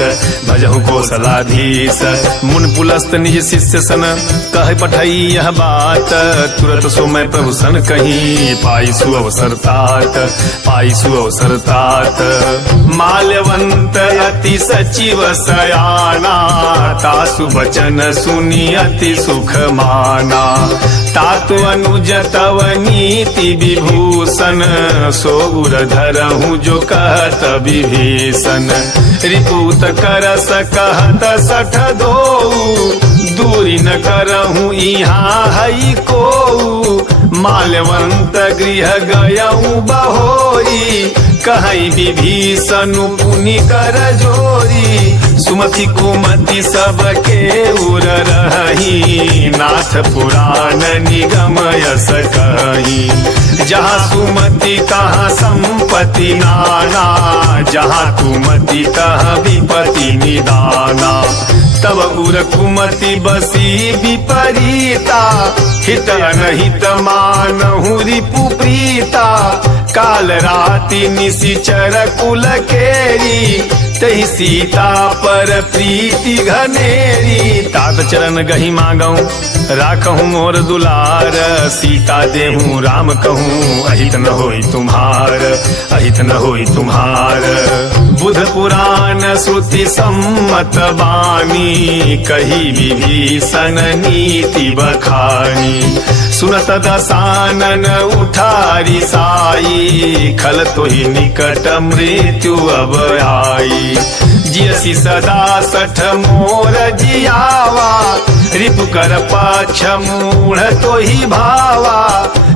भजहु कौशलाधीश। मुन पुलस्त निज शिष्य सन कह पठई यह बात, तुरत सो मैं प्रभु सन कहीं पाई सु अवसर तात, पाई सु अवसर तात। माल्यवंत अति सचिव सयाना, तासु वचन सुनि अति सुख माना। तातु अनुज तव नीति विभूषण, सो उर धरहु जो कहत विभीषण। रिपुत करस कहत सठ दोऊ, दूरी न करहु यहाँ हई कोऊ। माल्यवंत गृह गयऊ बहोरी, कहई विभीषण पुनि कर जोरी। सुमति कुमति सबके उर रही, नाथ पुराण निगम यस कही। जहाँ सुमति तहाँ संपत्ति नाना, जहाँ तुमति तहाँ विपत्ति निदाना। तब उर कुमति बसी विपरीता, हित अनहित मानहु रिपु प्रीता। काल राति निशिचर कुल केरी, तहि सीता पर प्रीति घनेरी। तात चरण गहि मागऊं राखहूँ मोर दुलार, सीता देहूँ राम कहूँ अहित न होई तुम्हार, अहित न होई तुम्हार। बुध पुराण श्रुति सम्मत बानी, कही विभीषण नीति बखानी। सुनत दसानन उठारी साई, खल तो ही निकट मृत्यु अब आई। जियसी सदा सठ मोर जियावा, रिपु कर पाछ मूढ़ तो ही भावा।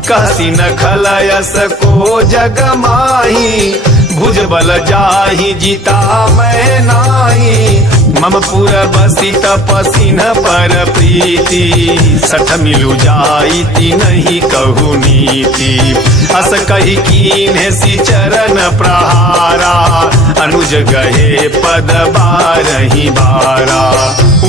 कहसी न खलयस को जग माही, भुजबल जाहि जीता मैं नाही, मम पुर बसी तपसी न पर प्रीति, सठ मिलु जाइति नहीं कहु नीति, अस कही कीन्हे सी चरण प्रहारा, अनुज गहे पद बारहि बारा,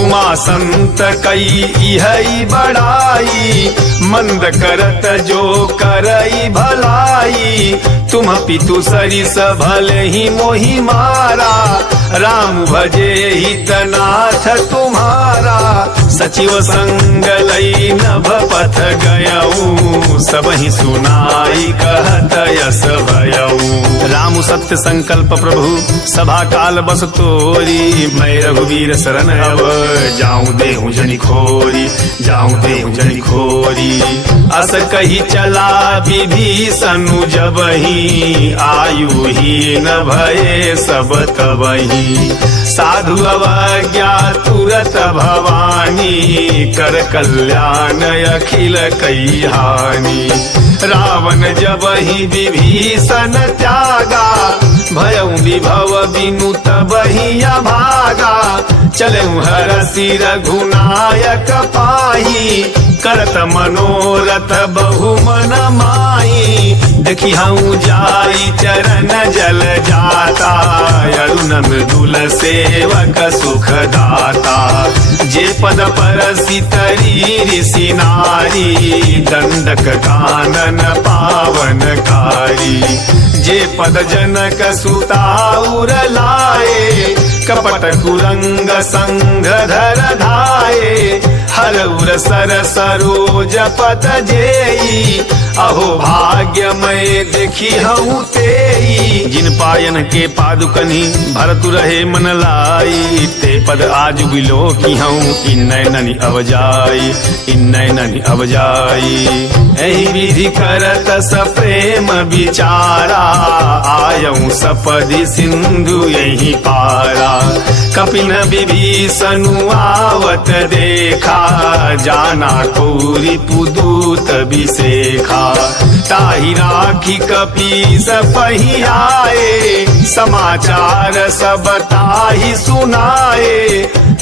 उमा संत कई इहई बड़ाई, मंद करत जो करई भलाई, तुम पितु सरिस भले ही मोहि मारा, राम भजे हितनाथ तुम्हारा, सचिव संग लई नभ पथ गयऊ, सबहि सुनाई कहत यस भयऊ। राम सत्य संकल्प प्रभु सभा काल बस तोरी, मैं रघुवीर शरण अब जाऊं देहु जनि खोरी, जाऊं देहु जनि खोरी, अस कही चला विभीषणु जबहि, आयु ही न भये सब तबहि, साधु अवज्ञा तुरत भवानी, कर कल्याण अखिल कई हानि, रावण जबहि विभीषण त्यागा, भयउ विभव बिनु तबहि अभागा, चलऊ हरषि रघुनायक पाही, करत मनोरथ बहु मन माही, देखी हूँ जाई चरण जल जाता, अरुण मृदुल सेवक सुख दाता, जे पद परसि तरी ऋषि नारी, दंडक कानन पावन कारी, जे पद जनक सुता उर लाए, कपट कुरंग संग धर धाये, हर उर सर सरोज पत जेई, अहो भाग्य मैं देखी हूँ तेई, जिन पायन के पादुकनी भरतु रहे मन लाई, ते पद आज बिलो की हूँ इन नैननि अवजाई, इन नैननि अवजाई, एहि विधि करत सप्रेम विचारा, आयऊ सपदि सिंधु यही पारा, कपिन विभीषणु आवत देखा, जाना कौरि पुदूत बिसेखा, ताहि राखी कपीस पही आए, समाचार सब ताहि सुनाए,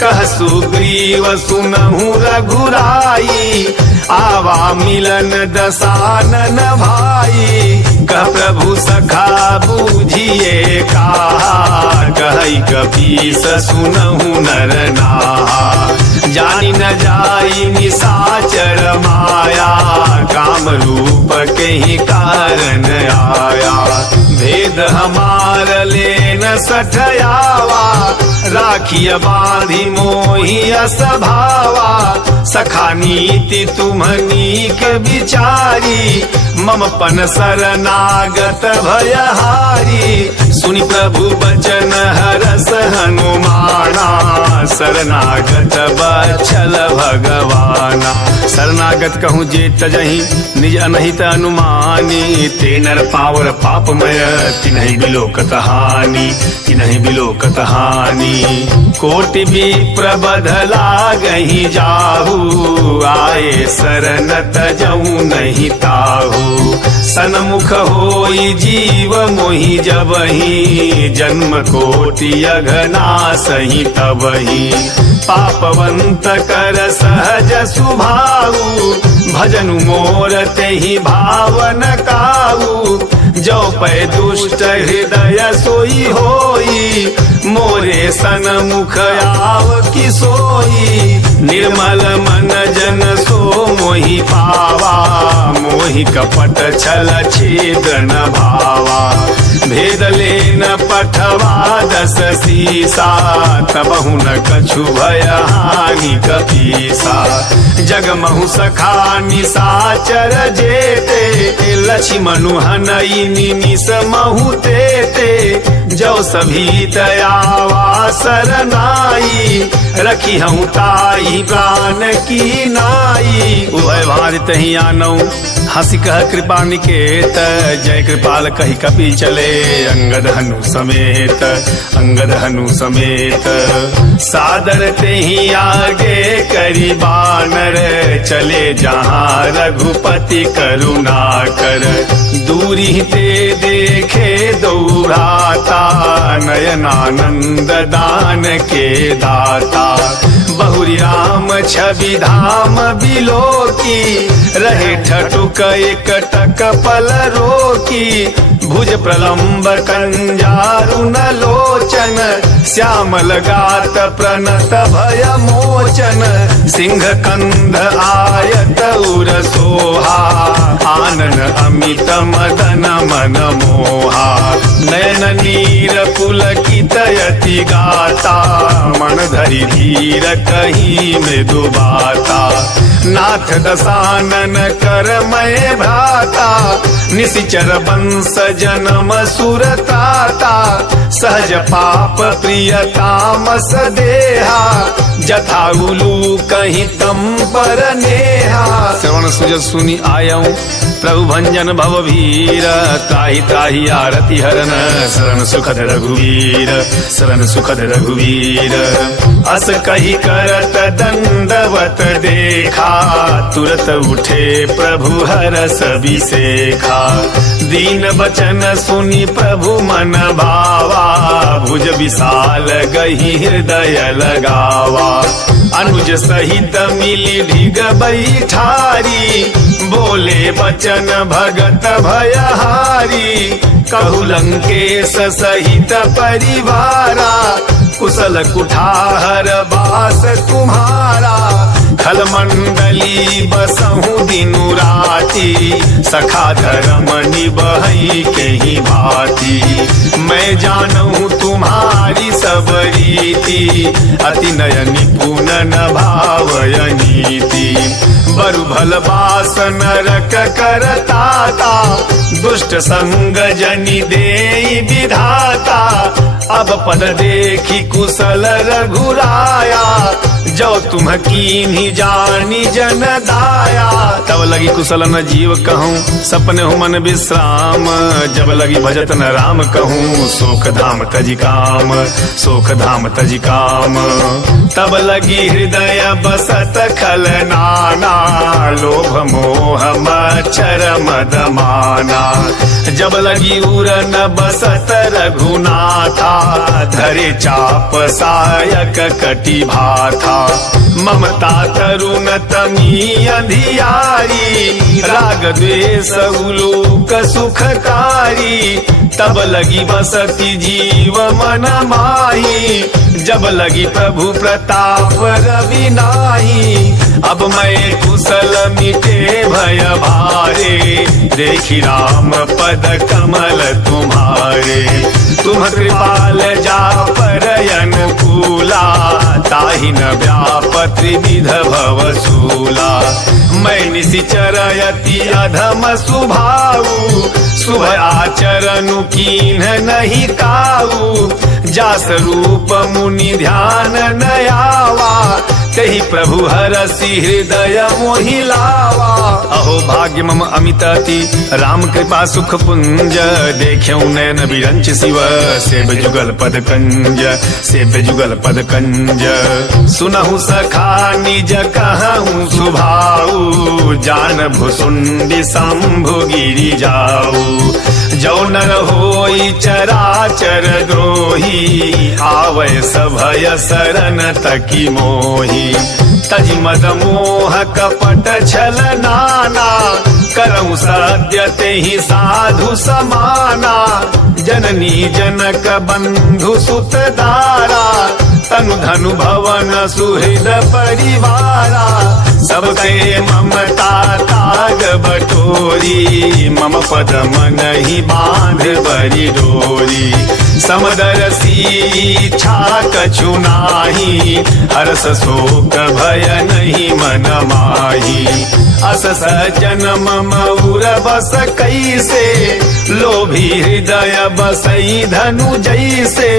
कह सुग्रीव सुनहु रघुराई, आवा मिलन दसानन भाई, कह प्रभु सखा बूझिए कहा, कहि कपीस सुनहु नर नाहा, जानि न जाई निशाचर माया, काम रूप के ही कारण आया, भेद हमार लेन सठयावा, राखिय बांधि मोहि असभावा, सखा नीति तुम नीक विचारी, मम पन शरणागत भयहारी, सुनि प्रभु बचन हरस हनुमाना, शरणागत बच्छल भगवाना, शरणागत कहूँ जे तजहि निज अनहित अनुमानी, ते नर पावर पापमय तिन्हि बिलोकत हानि, तिन्हि बिलोकत हानि, कोटि विप्र बध लागहि जाहू, आए शरण तजऊ नहीं ताहू, सन्मुख होई जीव मोहि जबहि, जन्म कोटि अघनासहि तबहि, पापवंत कर सहज सुभाऊ, भजनु मोर तेहि भावन काऊ, जो पै दुष्ट हृदय सोई होई, मोरे सन्मुख आव की सोई, निर्मल मन जन सो मोहि पावा, मोहि कपट छल छेदन भावा, भेद लेन पठवा दस सीसा, तबहु न कछु भय हानि कपीसा, जगमहु सखा निशाचर जेते, लक्ष्मणु हनई निमिष महु तेते, जो सभी दयावा सरनाई, रखी हूँ ताई प्राण की नाई, उभय भारत ही आनऊ हंसी कह कृपा निकेत, जय कृपाल कही कपि चले, अंगद हनु समेत, अंगद हनु समेत। सादर ते ही आगे करी बानर, चले जहाँ रघुपति करुणा कर। दूरी ते देखे दो भ्राता, नयनानंद दान के दाता। बहुरी राम छवि धाम बिलोकी, रहे ठटुक एक टक पल रोकी। भुज प्रलंब कंजारुन लोचन, श्यामल गात प्रणत भय मोचन। सिंह कंध आयत उर सोहा, आनन अमित मदन मन मोहा। नयन नीर पुलकित यति गाता, मन धरि धीर कही मृदु बाता। नाथ दसानन कर मैं भ्राता, निशिचर वंश जन्म सुरताता। सहज पाप प्रिय तामस देहा, जथा उलू कहीं तम पर नेहा। श्रवण सुजत सुनी आयऊं, प्रभु भंजन भवभीर। त्राहि त्राहि आरति हरन, शरण सुखद रघुवीर, शरण सुखद रघुवीर। अस कही करत दंडवत देखा, तुरत उठे प्रभु हरस बिसेखा। दीन बचन सुनी प्रभु मन भावा, भुज विशाल गही हृदय लगावा। अनुज सहित मिली ढिग बैठारी, बोले बचन भगत भयहारी। कहु लंकेश सहित परिवारा, कुशल कुठार बास तुम्हारा। खल मंडली बसहु दिनु राती, सखा धर्म निबहई के ही भांति। मैं जानहु तुम्हारी सब रीति, अति नय निपुण न भावय नीति। बरु भल बास नरक करताता, दुष्ट संग जनि देई विधाता। अब पद देखी कुशल रघुराया, जो तुम कीन्ही जानी जन दाया। तब लगी कुशल न जीव कहूँ, सपने हूँ मन विश्राम। जब लगी भजत न राम कहूँ, सोख धाम तजि काम, सोख धाम तजि काम। तब लगी हृदय बसत खल नाना, लोभ मोह मच्छर मद माना। जब लगी उर न बसत रघुनाथा, धरे चाप सायक कटि भाथा। ममता तरुण तमी अंधियारी, राग द्वेष उलूक सुखकारी। तब लगी बसती जीव मन माही, जब लगी प्रभु प्रताप रवि नाही। अब मैं कुशल मिटे भय भारे, देखी राम पद कमल तुम्हारे। तुम कृपाल जा पर अनुकूला, ताहि न व्याप त्रिविध भवसूला। मैं निशिचर यति अधम सुभाऊ, शुभ आचरणु कीन्ह नहीं काऊ। जास रूप मुनि ध्यान न आवा, तहि प्रभु हरसि हृदय मोहि लावा। अहो भाग्य मम अमित अति, राम कृपा सुख पुंज। देख्यऊ नयन विरंच शिव, सेब जुगल पद कंज, सेब जुगल पद कंज। सुनहु सखा निज कहूँ सुभाऊ, जान भुसुंडी शंभु गिरि जाऊ। जो नर होई चराचर द्रोही, आवै सभय शरण तकी मोही। तजि मद मोह कपट छल नाना, करऊँ सद्य तेहि साधु समाना। जननी जनक बंधु सुत दारा, तनु धनु भवन सुहृद परिवारा। सबके ममता ताग बटोरी, मम पद मन ही बांध बरी डोरी। समदरसी इच्छा कछु नाही, हरस शोक भय नहीं मन माही। अस सज्जन मम उर बस कैसे, लोभी हृदय बसई धनु जैसे।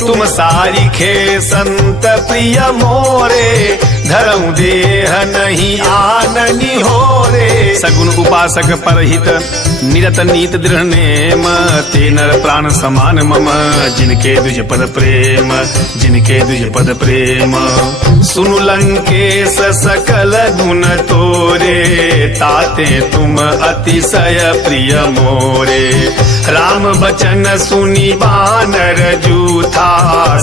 तुम सारिखे संत प्रिय मोरे, धरऊ देह नहीं आननी हो रे। सगुन उपासक परहित निरत नीत दृढ़ नेम, ते नर प्राण समान मम, जिनके द्विज पद प्रेम, जिनके द्विज पद प्रेम। सुनु लंकेश सकल गुण तोरे, ताते तुम अतिशय प्रिय मोरे। राम बचन सुनी बानर जूथा,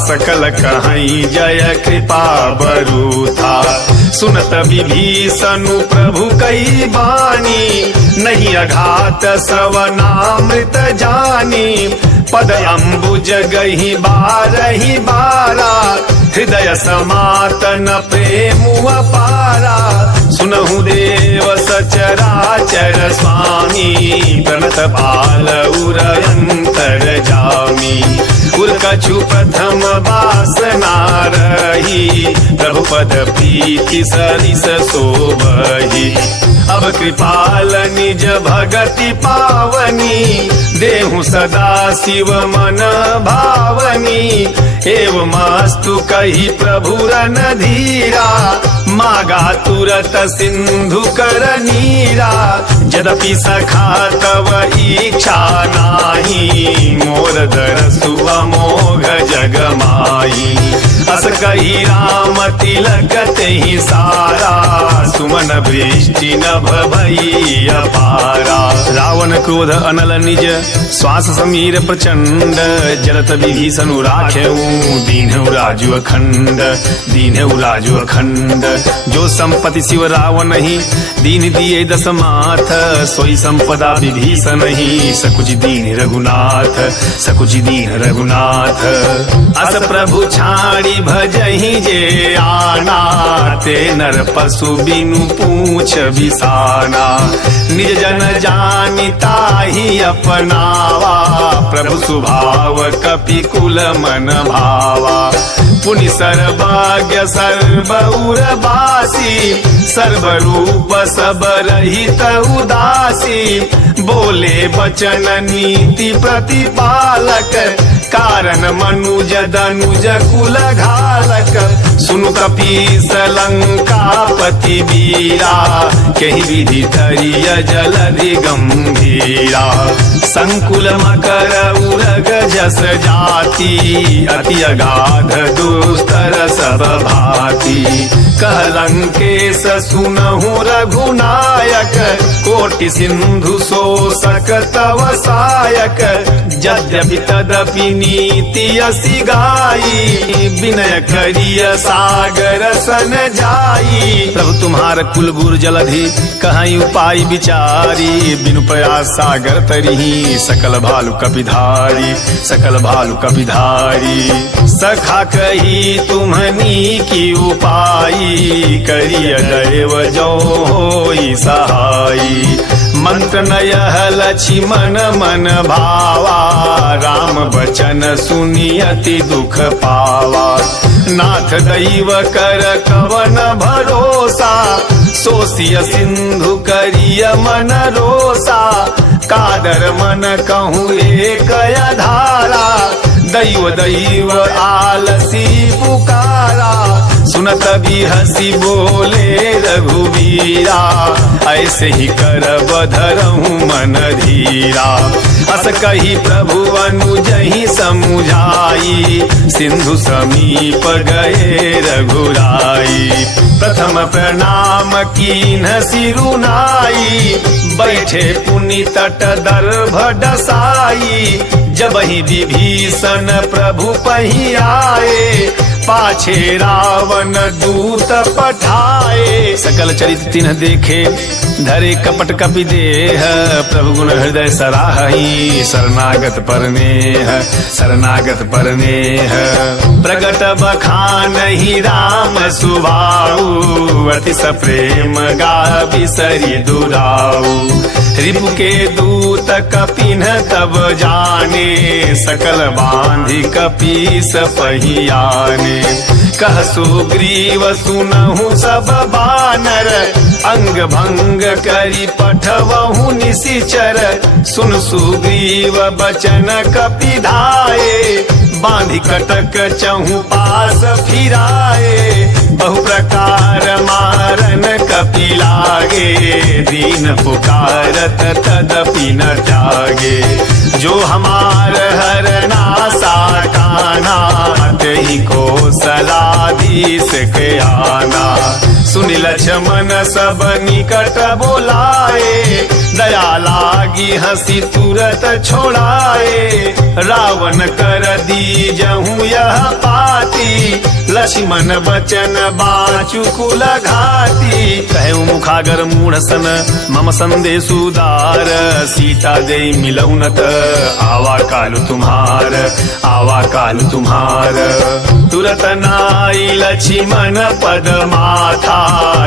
सकल कहीं जय कृपा बरूथा। सुनत विभीषणु प्रभु कई बानी, नहीं अघात सवनामृत जानी। पद अम्बुज गही बारही बारा, हृदय समातन प्रेम अपारा। सुनहु देव सचराचर स्वामी, प्रणत बाल उरयंतर जामी। उर कछु प्रथम वासना रही, प्रभु पद प्रीति सरिस शोभहि। अब कृपाल निज भगति पावनी, देहु सदा शिव मन भावनी। एवमस्तु कही प्रभु रणधीरा, मागा तुरत सिंधु कर नीरा। यद्यपि सखा तव इच्छा नाही, मोर दरसु अमोघ जग माही। अस कही राम तिलक तेहि सारा, सुमन वृष्टि नभ भई अपारा। रावण क्रोध अनल निज, श्वास समीर प्रचंड। जलत विभीषणु राखेऊ, दीनहु राजु अखंड, दीनहु राजु अखंड। जो संपत्ति शिव रावण ही, दीन दिए दस माथ। सोई संपदा विभीषण ही, सकुच दीन रघुनाथ, सकुच दीन रघुनाथ। अस प्रभु छाड़ी भजहि जे आना, ते नर पशु बिनु पूछ बिसाना। निज जन जानिता ही अपनावा, प्रभु स्वभाव कपि कुल मन भावा। पुनि सर्वज्ञ सर्वउर बासी, सर्वरूप सब रहित उदासी। बोले वचन नीति प्रतिपालक, कारण मनुज दनुज कुल घालक। सुनु कपीस लंकापति वीरा, कहि विधि तरिय जलधि गंभीरा। संकुल मकर उरग जस जाति, अति अगाध दुस्तर सब भाति। कह लंकेश सुनहु रघुनायक, कोटि सिंधु शोषक तव सायक। यद्यपि तदपि नीति असि गाई, विनय करिय सागर सन जाई। प्रभु तुम्हार कुल गुर जलधि, कहीं उपाय विचारी। बिनु प्रयास सागर तरिही, सकल भालु कपिधारी, सकल भालु कपिधारी। सखा कही तुम्हनी की उपाई, करिय दैव जो होई सहाई। मंत्र नयह लक्ष्मण मन भावा, राम बचन सुनि अति दुख पावा। नाथ दैव कर कवन भरोसा, सोसिय सिंधु करिय मन रोसा। कादर मन कहूँ एक धारा, दैव दैव आलसी पुकारा। सुनत भी हसी बोले रघुवीरा, ऐसे ही करब धरहु मन धीरा। अस कही प्रभु अनुजहि समुझाई, सिंधु समीप गए रघुराई। प्रथम प्रणाम कीन्ह सिरुनाई, बैठे पुनि तट दर्भ डसाई। जब ही विभीषण प्रभु पही आए, पाछे रावण दूत पठाए। सकल चरित तिन्ह देखे, धरे कपट कपि देह। प्रभु गुण हृदय सराहई, शरणागत परनेह, शरणागत परनेह। प्रगट बखानहि राम सुभाऊ, अतिश प्रेम गा बिसरि दुराऊ। रिपु के दूत कपिन तब जाने, सकल बांधि कपीस पहियाने। कह सुग्रीव सुनहु सब बानर, अंग भंग करी पठवहु निशिचर। सुन सुग्रीव बचन कपि धाये, बांधी कटक चहु पास फिराए, बहु प्रकार मारन कपि लागे, दीन पुकारत तदपि न त्यागे। जो हमार हरना सा काना, तेहि को सलाधीश के आना। सुनि लक्ष्मण सब निकट बोलाए, दया लागी हंसी तुरत छोड़ाए। रावण कर दीजहु यह पाती, लक्ष्मण बचन बाचु कुल घाती। कहु मुखागर मूढ़ सन मम संदेश उदार, सीता दे मिलऊ नत आवा कालु तुम्हार, आवा कालु तुम्हार। तुरत नाई लक्ष्मण पद माथा,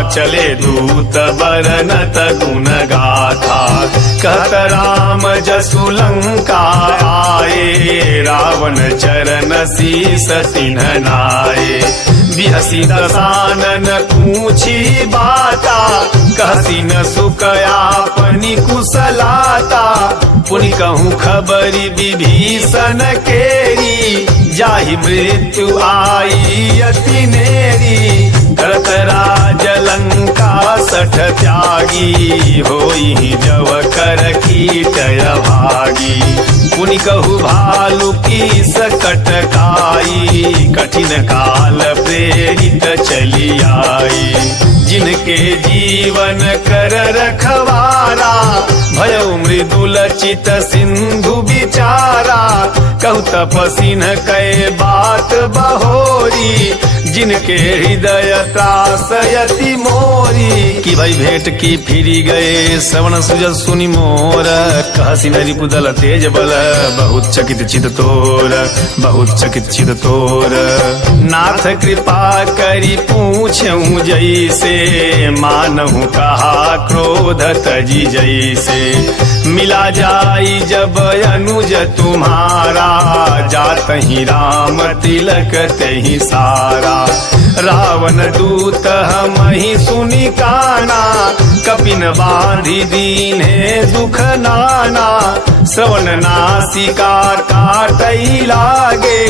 चले दूत बरनत गुण गाथा। कहत राम जसु लंका आए, रावण चरण शीस तिन्ह नाये। बिहसी दसानन पूछी बाता, कहसी न सुख आपनी कुशलाता। पुनि कहूँ खबरी विभीषण केरी, जाहि मृत्यु आई अति नेरी। करत राज लंका सठ त्यागी, होई जव कर कीटय भागी। पुनि कहु भालु की सकट काई, कठिन काल प्रेरित चली आई। जिनके जीवन कर रखवारा, भयउ मृदुल चित सिंधु बिचारा। कहु तपसिन कै बात बहोरी, जिनके हृदय त्रास यति मोरी। कि भाई भेंट की फिरी गए, श्रवण सुजस सुनि मोर। कहसी नरि पुदल तेज बल, बहुत चकित चित तोर, बहुत चकित चित तोर। नाथ कृपा करी पूछऊं जैसे, मानहु कहा क्रोध तजी जैसे। मिला जाई जब अनुज तुम्हारा, जात ही राम तिलक तहि सारा। रावण दूत हमहि सुनि काना, कपिन बांधि दीन्हे दुख नाना। श्रवण नासिका काटई लागे,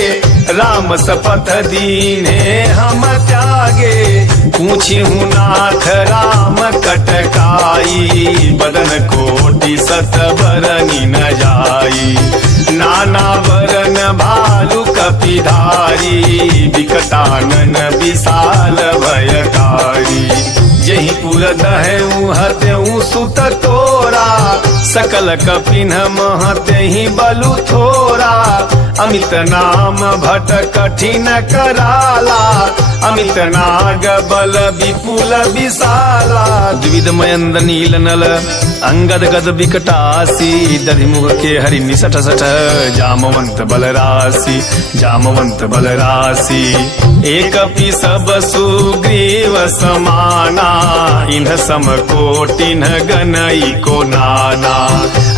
राम शपथ दीन्हे हम त्यागे। पूछिहु नाथ राम कटकाई, बदन कोटि सत बरनि न जाई। नाना वरन भालु कपिधारी, विकटानन विशाल भयकारी। जहि पुर दहउ हत्यउ सुत तोरा, सकल कपिन महत्यहि बलु थोरा। अमित नाम भट कठिन कराला, अमित नाग बल विपुल विशाला। द्विविध मयंद नील नल अंगद गद विकटासी, दधिमुख के हरि निसठ सठ, जामवंत बल राशि, जामवंत बल राशि। एक पि सब सुग्रीव समाना, इन्ह सम कोटिन गनई को नाना।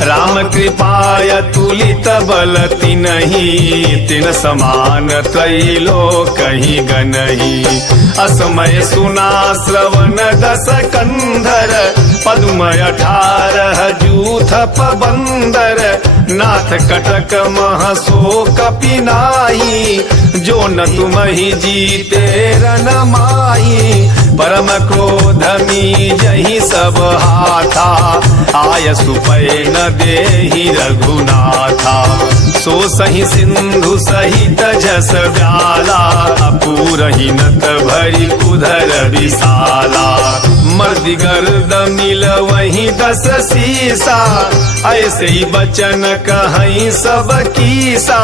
राम कृपाय तुलित बल तिन्हि, तिन समान त्रैलोक ही गनहि। असमय सुना श्रवण दस कंधर, पद्मय 18 जूथ पबंदर। नाथ कटक महसो कपि नाहि, जो न तुमहि जीते रन माहि। परम क्रोध मी जहि सब हाथा, आय सुपै न देहि रघुनाथा। सो सही सिंधु सहित जस व्याला, पूरहि नत भरि उधर विशाला। मर्दि गर्द मिल वही 10 सीसा, ऐसे ही बचन कहीं सब कीसा।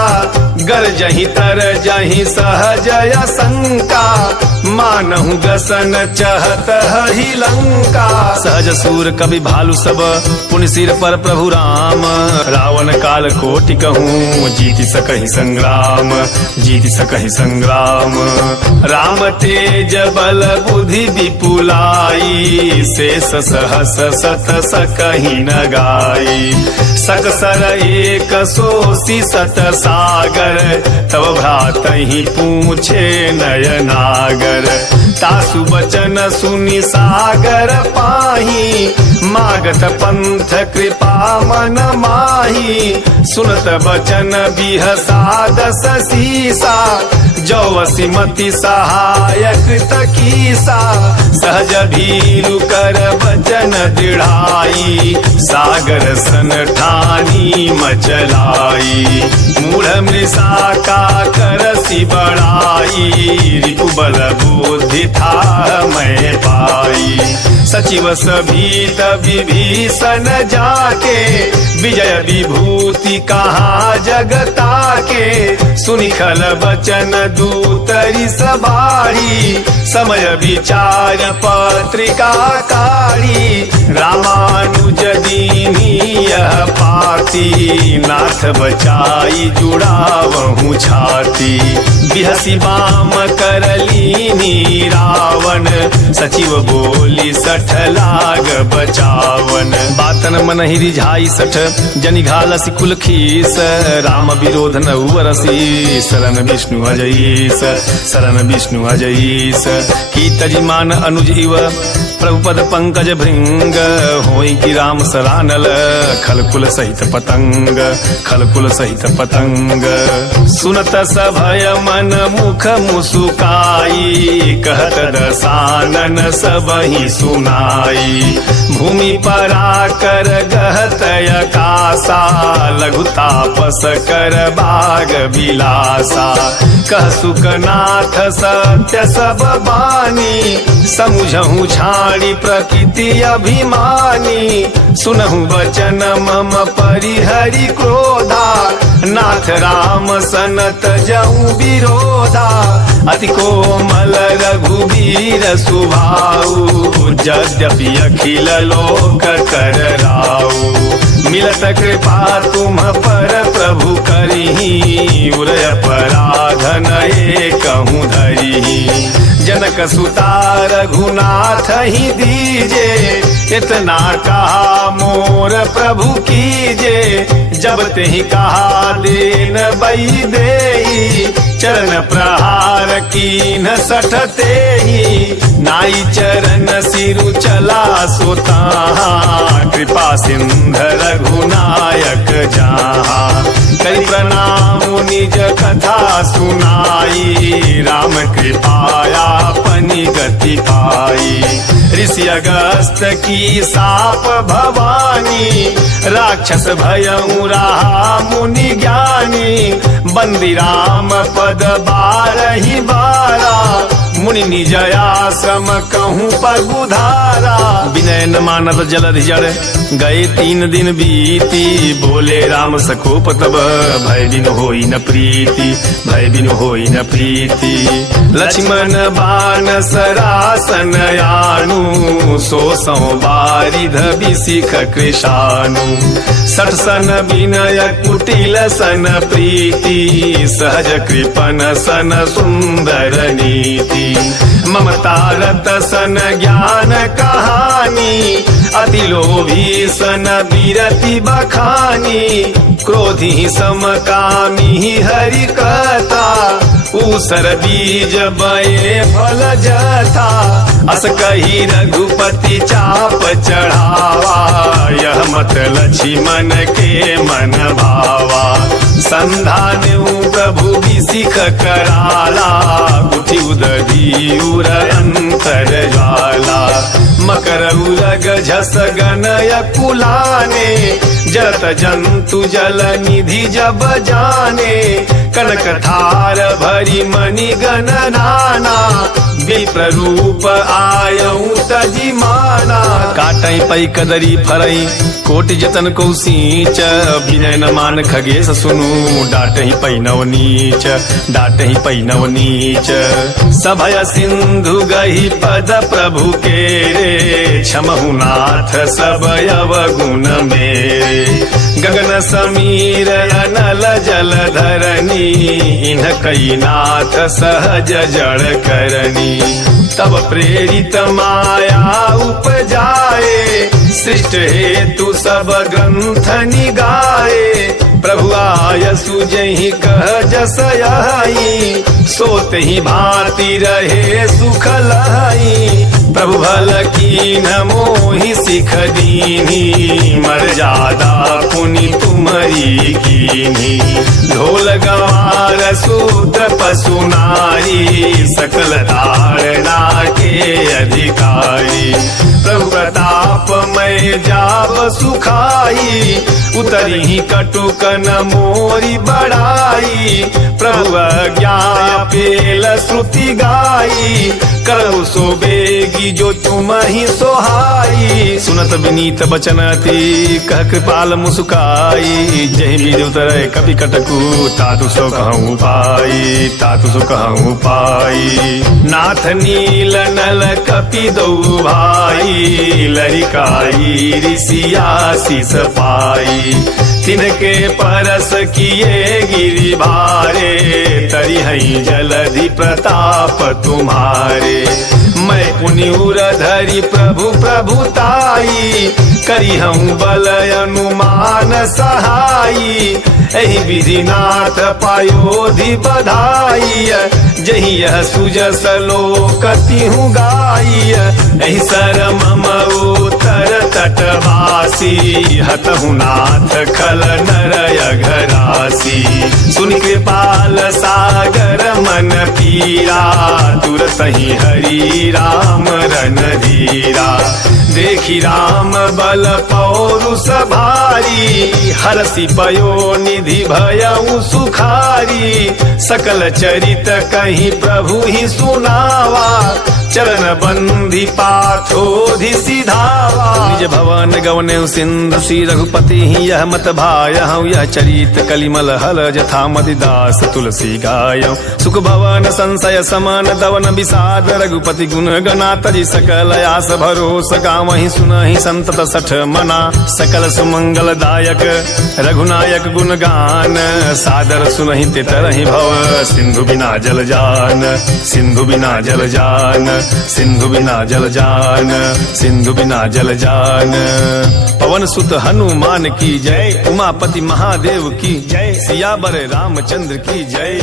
गरजहि तर जहि सहजय शंका, मानहु गसन चहत हहि लंका। सहज सूर कवि भालु सब, पुनि सिर पर प्रभु राम। रावण काल कोटि कहूँ, जीति सकहि संग्राम, जीति सकहि संग्राम। राम तेज बल बुद्धि विपुलाई, शेष सहस सत सकहि न गाई। सकसर एक सोसी सत सागर, तब भ्रातहि पूछे नयनागर। तासु बचन सुनि सागर पाही, मागत पंथ कृपा मन माही। सुनत बचन बिहसा दस सीसा, जौवसी मति सहायक तकीसा। सहज भीरु कर बचन दृढ़ाई, सागर सन ठानी मचलाई। मूढ़ मृषा का करसी बढ़ाई, रिपुबल बुद्धि था मैं पाई। सचिव सभीत विभीषण जाके, विजय विभूति कहा जगता के। सुनिखल बचन दूतरी सबारी, समय विचार पत्रिका काढ़ी। रामानुज दीनी यह पाती, नाथ बचाई जुड़ावहु छाती। बिहसी बाम करलीनी रावण, सचिव बोली सठ लाग बचावन। बातन मन ही रिझाई सठ, जनि घालसी कुल खीस। राम विरोध न उवरसी, शरण विष्णु अजईस। शरण विष्णु अजईस की तजिमान अनुज इव, प्रभुपद पंकज भृंग। होई की राम सरानल, खलकुल सहित पतंग। खलकुल सहित पतंग। सुनत सभय मन मुख मुसुकाई, कहत दसानन सबहि सुनाई। भूमि पराकर गहत अकासा, लघु तापस कर बाग बिलासा। कह सुकनाथ सत्य सब बानी, समुझहु छाड़ी प्रकृति अभिमानी। सुनहु वचन मम परिहरि क्रोधा, नाथ राम सनत जऊ विरोधा। अति कोमल रघुवीर सुभाऊ, यद्यपि अखिल लोक कर राऊ। मिलत कृपा तुम पर प्रभु करही, उरय अपराध नये कहूँ धरिही। जनक सुता रघुनाथ ही दीजे, इतना कहा मोर प्रभु कीजे। जब ते ही कहा देन बई देई, चरण प्रहार कीन सठते ही। नाई चरण सिरु चला सोता, कृपा सिंध रघुनायक जहाँ। करि प्रणाम निज कथा सुनाई, राम कृपाया अपनी गति पाई। ऋषि अगस्त की साप भवानी, राक्षस भयउ रहा मुनि ज्ञानी। बंदी राम पद बारहि बारा, मुनि निजयाश्रम कहूँ पगुधारा। विनय न मानत जलधि जड़, गए 3 दिन बीती। बोले राम सकोप तब, भय बिन होई न प्रीति। भय बिन होई न प्रीति। लक्ष्मण बाण सरासन यानु, सोसौ बारिध बिसिख कृशानु। 60 सन विनय कुटिल सन प्रीति, सहज कृपन सन सुंदर नीति। ममता रत सन ज्ञान कहानी, अति लोभी सन विरति बखानी। क्रोधी समकामी हरि कथा, ऊसर बीज बये फल जथा। अस कही रघुपति चाप चढ़ावा, यह मत लक्ष्मण के मन भावा। संधान्यु प्रभु बिसिख कराला, उठि उदधि उर अंतर ज्वाला। मकर उरग झस गनय कुलाने, जत जंतु जल निधि जब जाने। कनक थार भरी मणि गण नाना, विप्र रूप आयऊ तजी माना। काटई पई कदरी फरई, कोटि जतन को सींच। विनय न मान खगेश सुनु, डाटहि पई नव नीच। डाटहि पई नव नीच। सभय सिंधु गही पद प्रभु के रे, क्षमहु नाथ सब अवगुण मेरे। गगन समीर अनल जल धरनी, इन्ह कई नाथ सहज जड़ करनी। तब प्रेरित माया उपजाए, सृष्ट हेतु सब ग्रंथ निगाए। प्रभु जाय सुजहि कह जसयाई, सोत ही भांति रहे सुख लाई। प्रभु भल कीन मोहि सिख दीन्ही, मर्यादा पुनि तुम्हारी कीन्ही। ढोल गवार शूद्र पशु नारी, सकल धारणा के अधिकारी। प्रभु प्रताप मैं जाब सुखाई, उतरी कटुक न मोरी बढ़ाई। प्रभु आज्ञा पेल श्रुति गाई, करहु सो बेगी जो तुम ही सोहाई। सुनत विनीत बचन अति कह कृपाल मुस्काई, जहि विधि उतरै कपि कटकु तातु सो कहूँ पाई, तातु सो कहूँ पाई। नाथ नील नल कपि दो भाई, लरिकाई ऋषिया शीस पाई। तिनके परस किए गिरि भारे, तरिहै जलधि प्रताप तुम्हारे। मैं पुनि उर धरि प्रभु प्रभुताई, करिहऊँ बल अनुमान सहाई। एहि विधि नाथ पायोधि बधाई, जहि यह सुजस लोक तिहु गाई। एहि सर मम उत्तर तटवासी, हतहु नाथ खल नरय घरासी। सुन कृपाल सागर मन पीरा, तुरत ही हरि राम रन धीरा। देखी राम बल पौरुष भारी, हरसि पयो निधि भयउ सुखारी। सकल चरित कहीं प्रभु ही सुनावा, चरण बंधी पाथोधि सिधावा। निज भवन गवने सिंधु श्री रघुपति ही यह मत भायहु, यह चरित कलिमल हल जथा मति दास तुलसी गायौ। सुख भवन संशय समान दवन विषाद, रघुपति गुण गना तजि सकल आस भरोस। गावहि सुनहि संतत सठ मना, सकल सुमंगल दायक रघुनायक गुण गान। सादर सुनहि ते तरहि भव, सिंधु बिना जल जान, सिंधु बिना जल जान, सिंधु बिना जल जान, सिंधु बिना जल जान। पवन सुत हनुमान की जय, उमापति महादेव की जय, सियावर रामचंद्र की जय।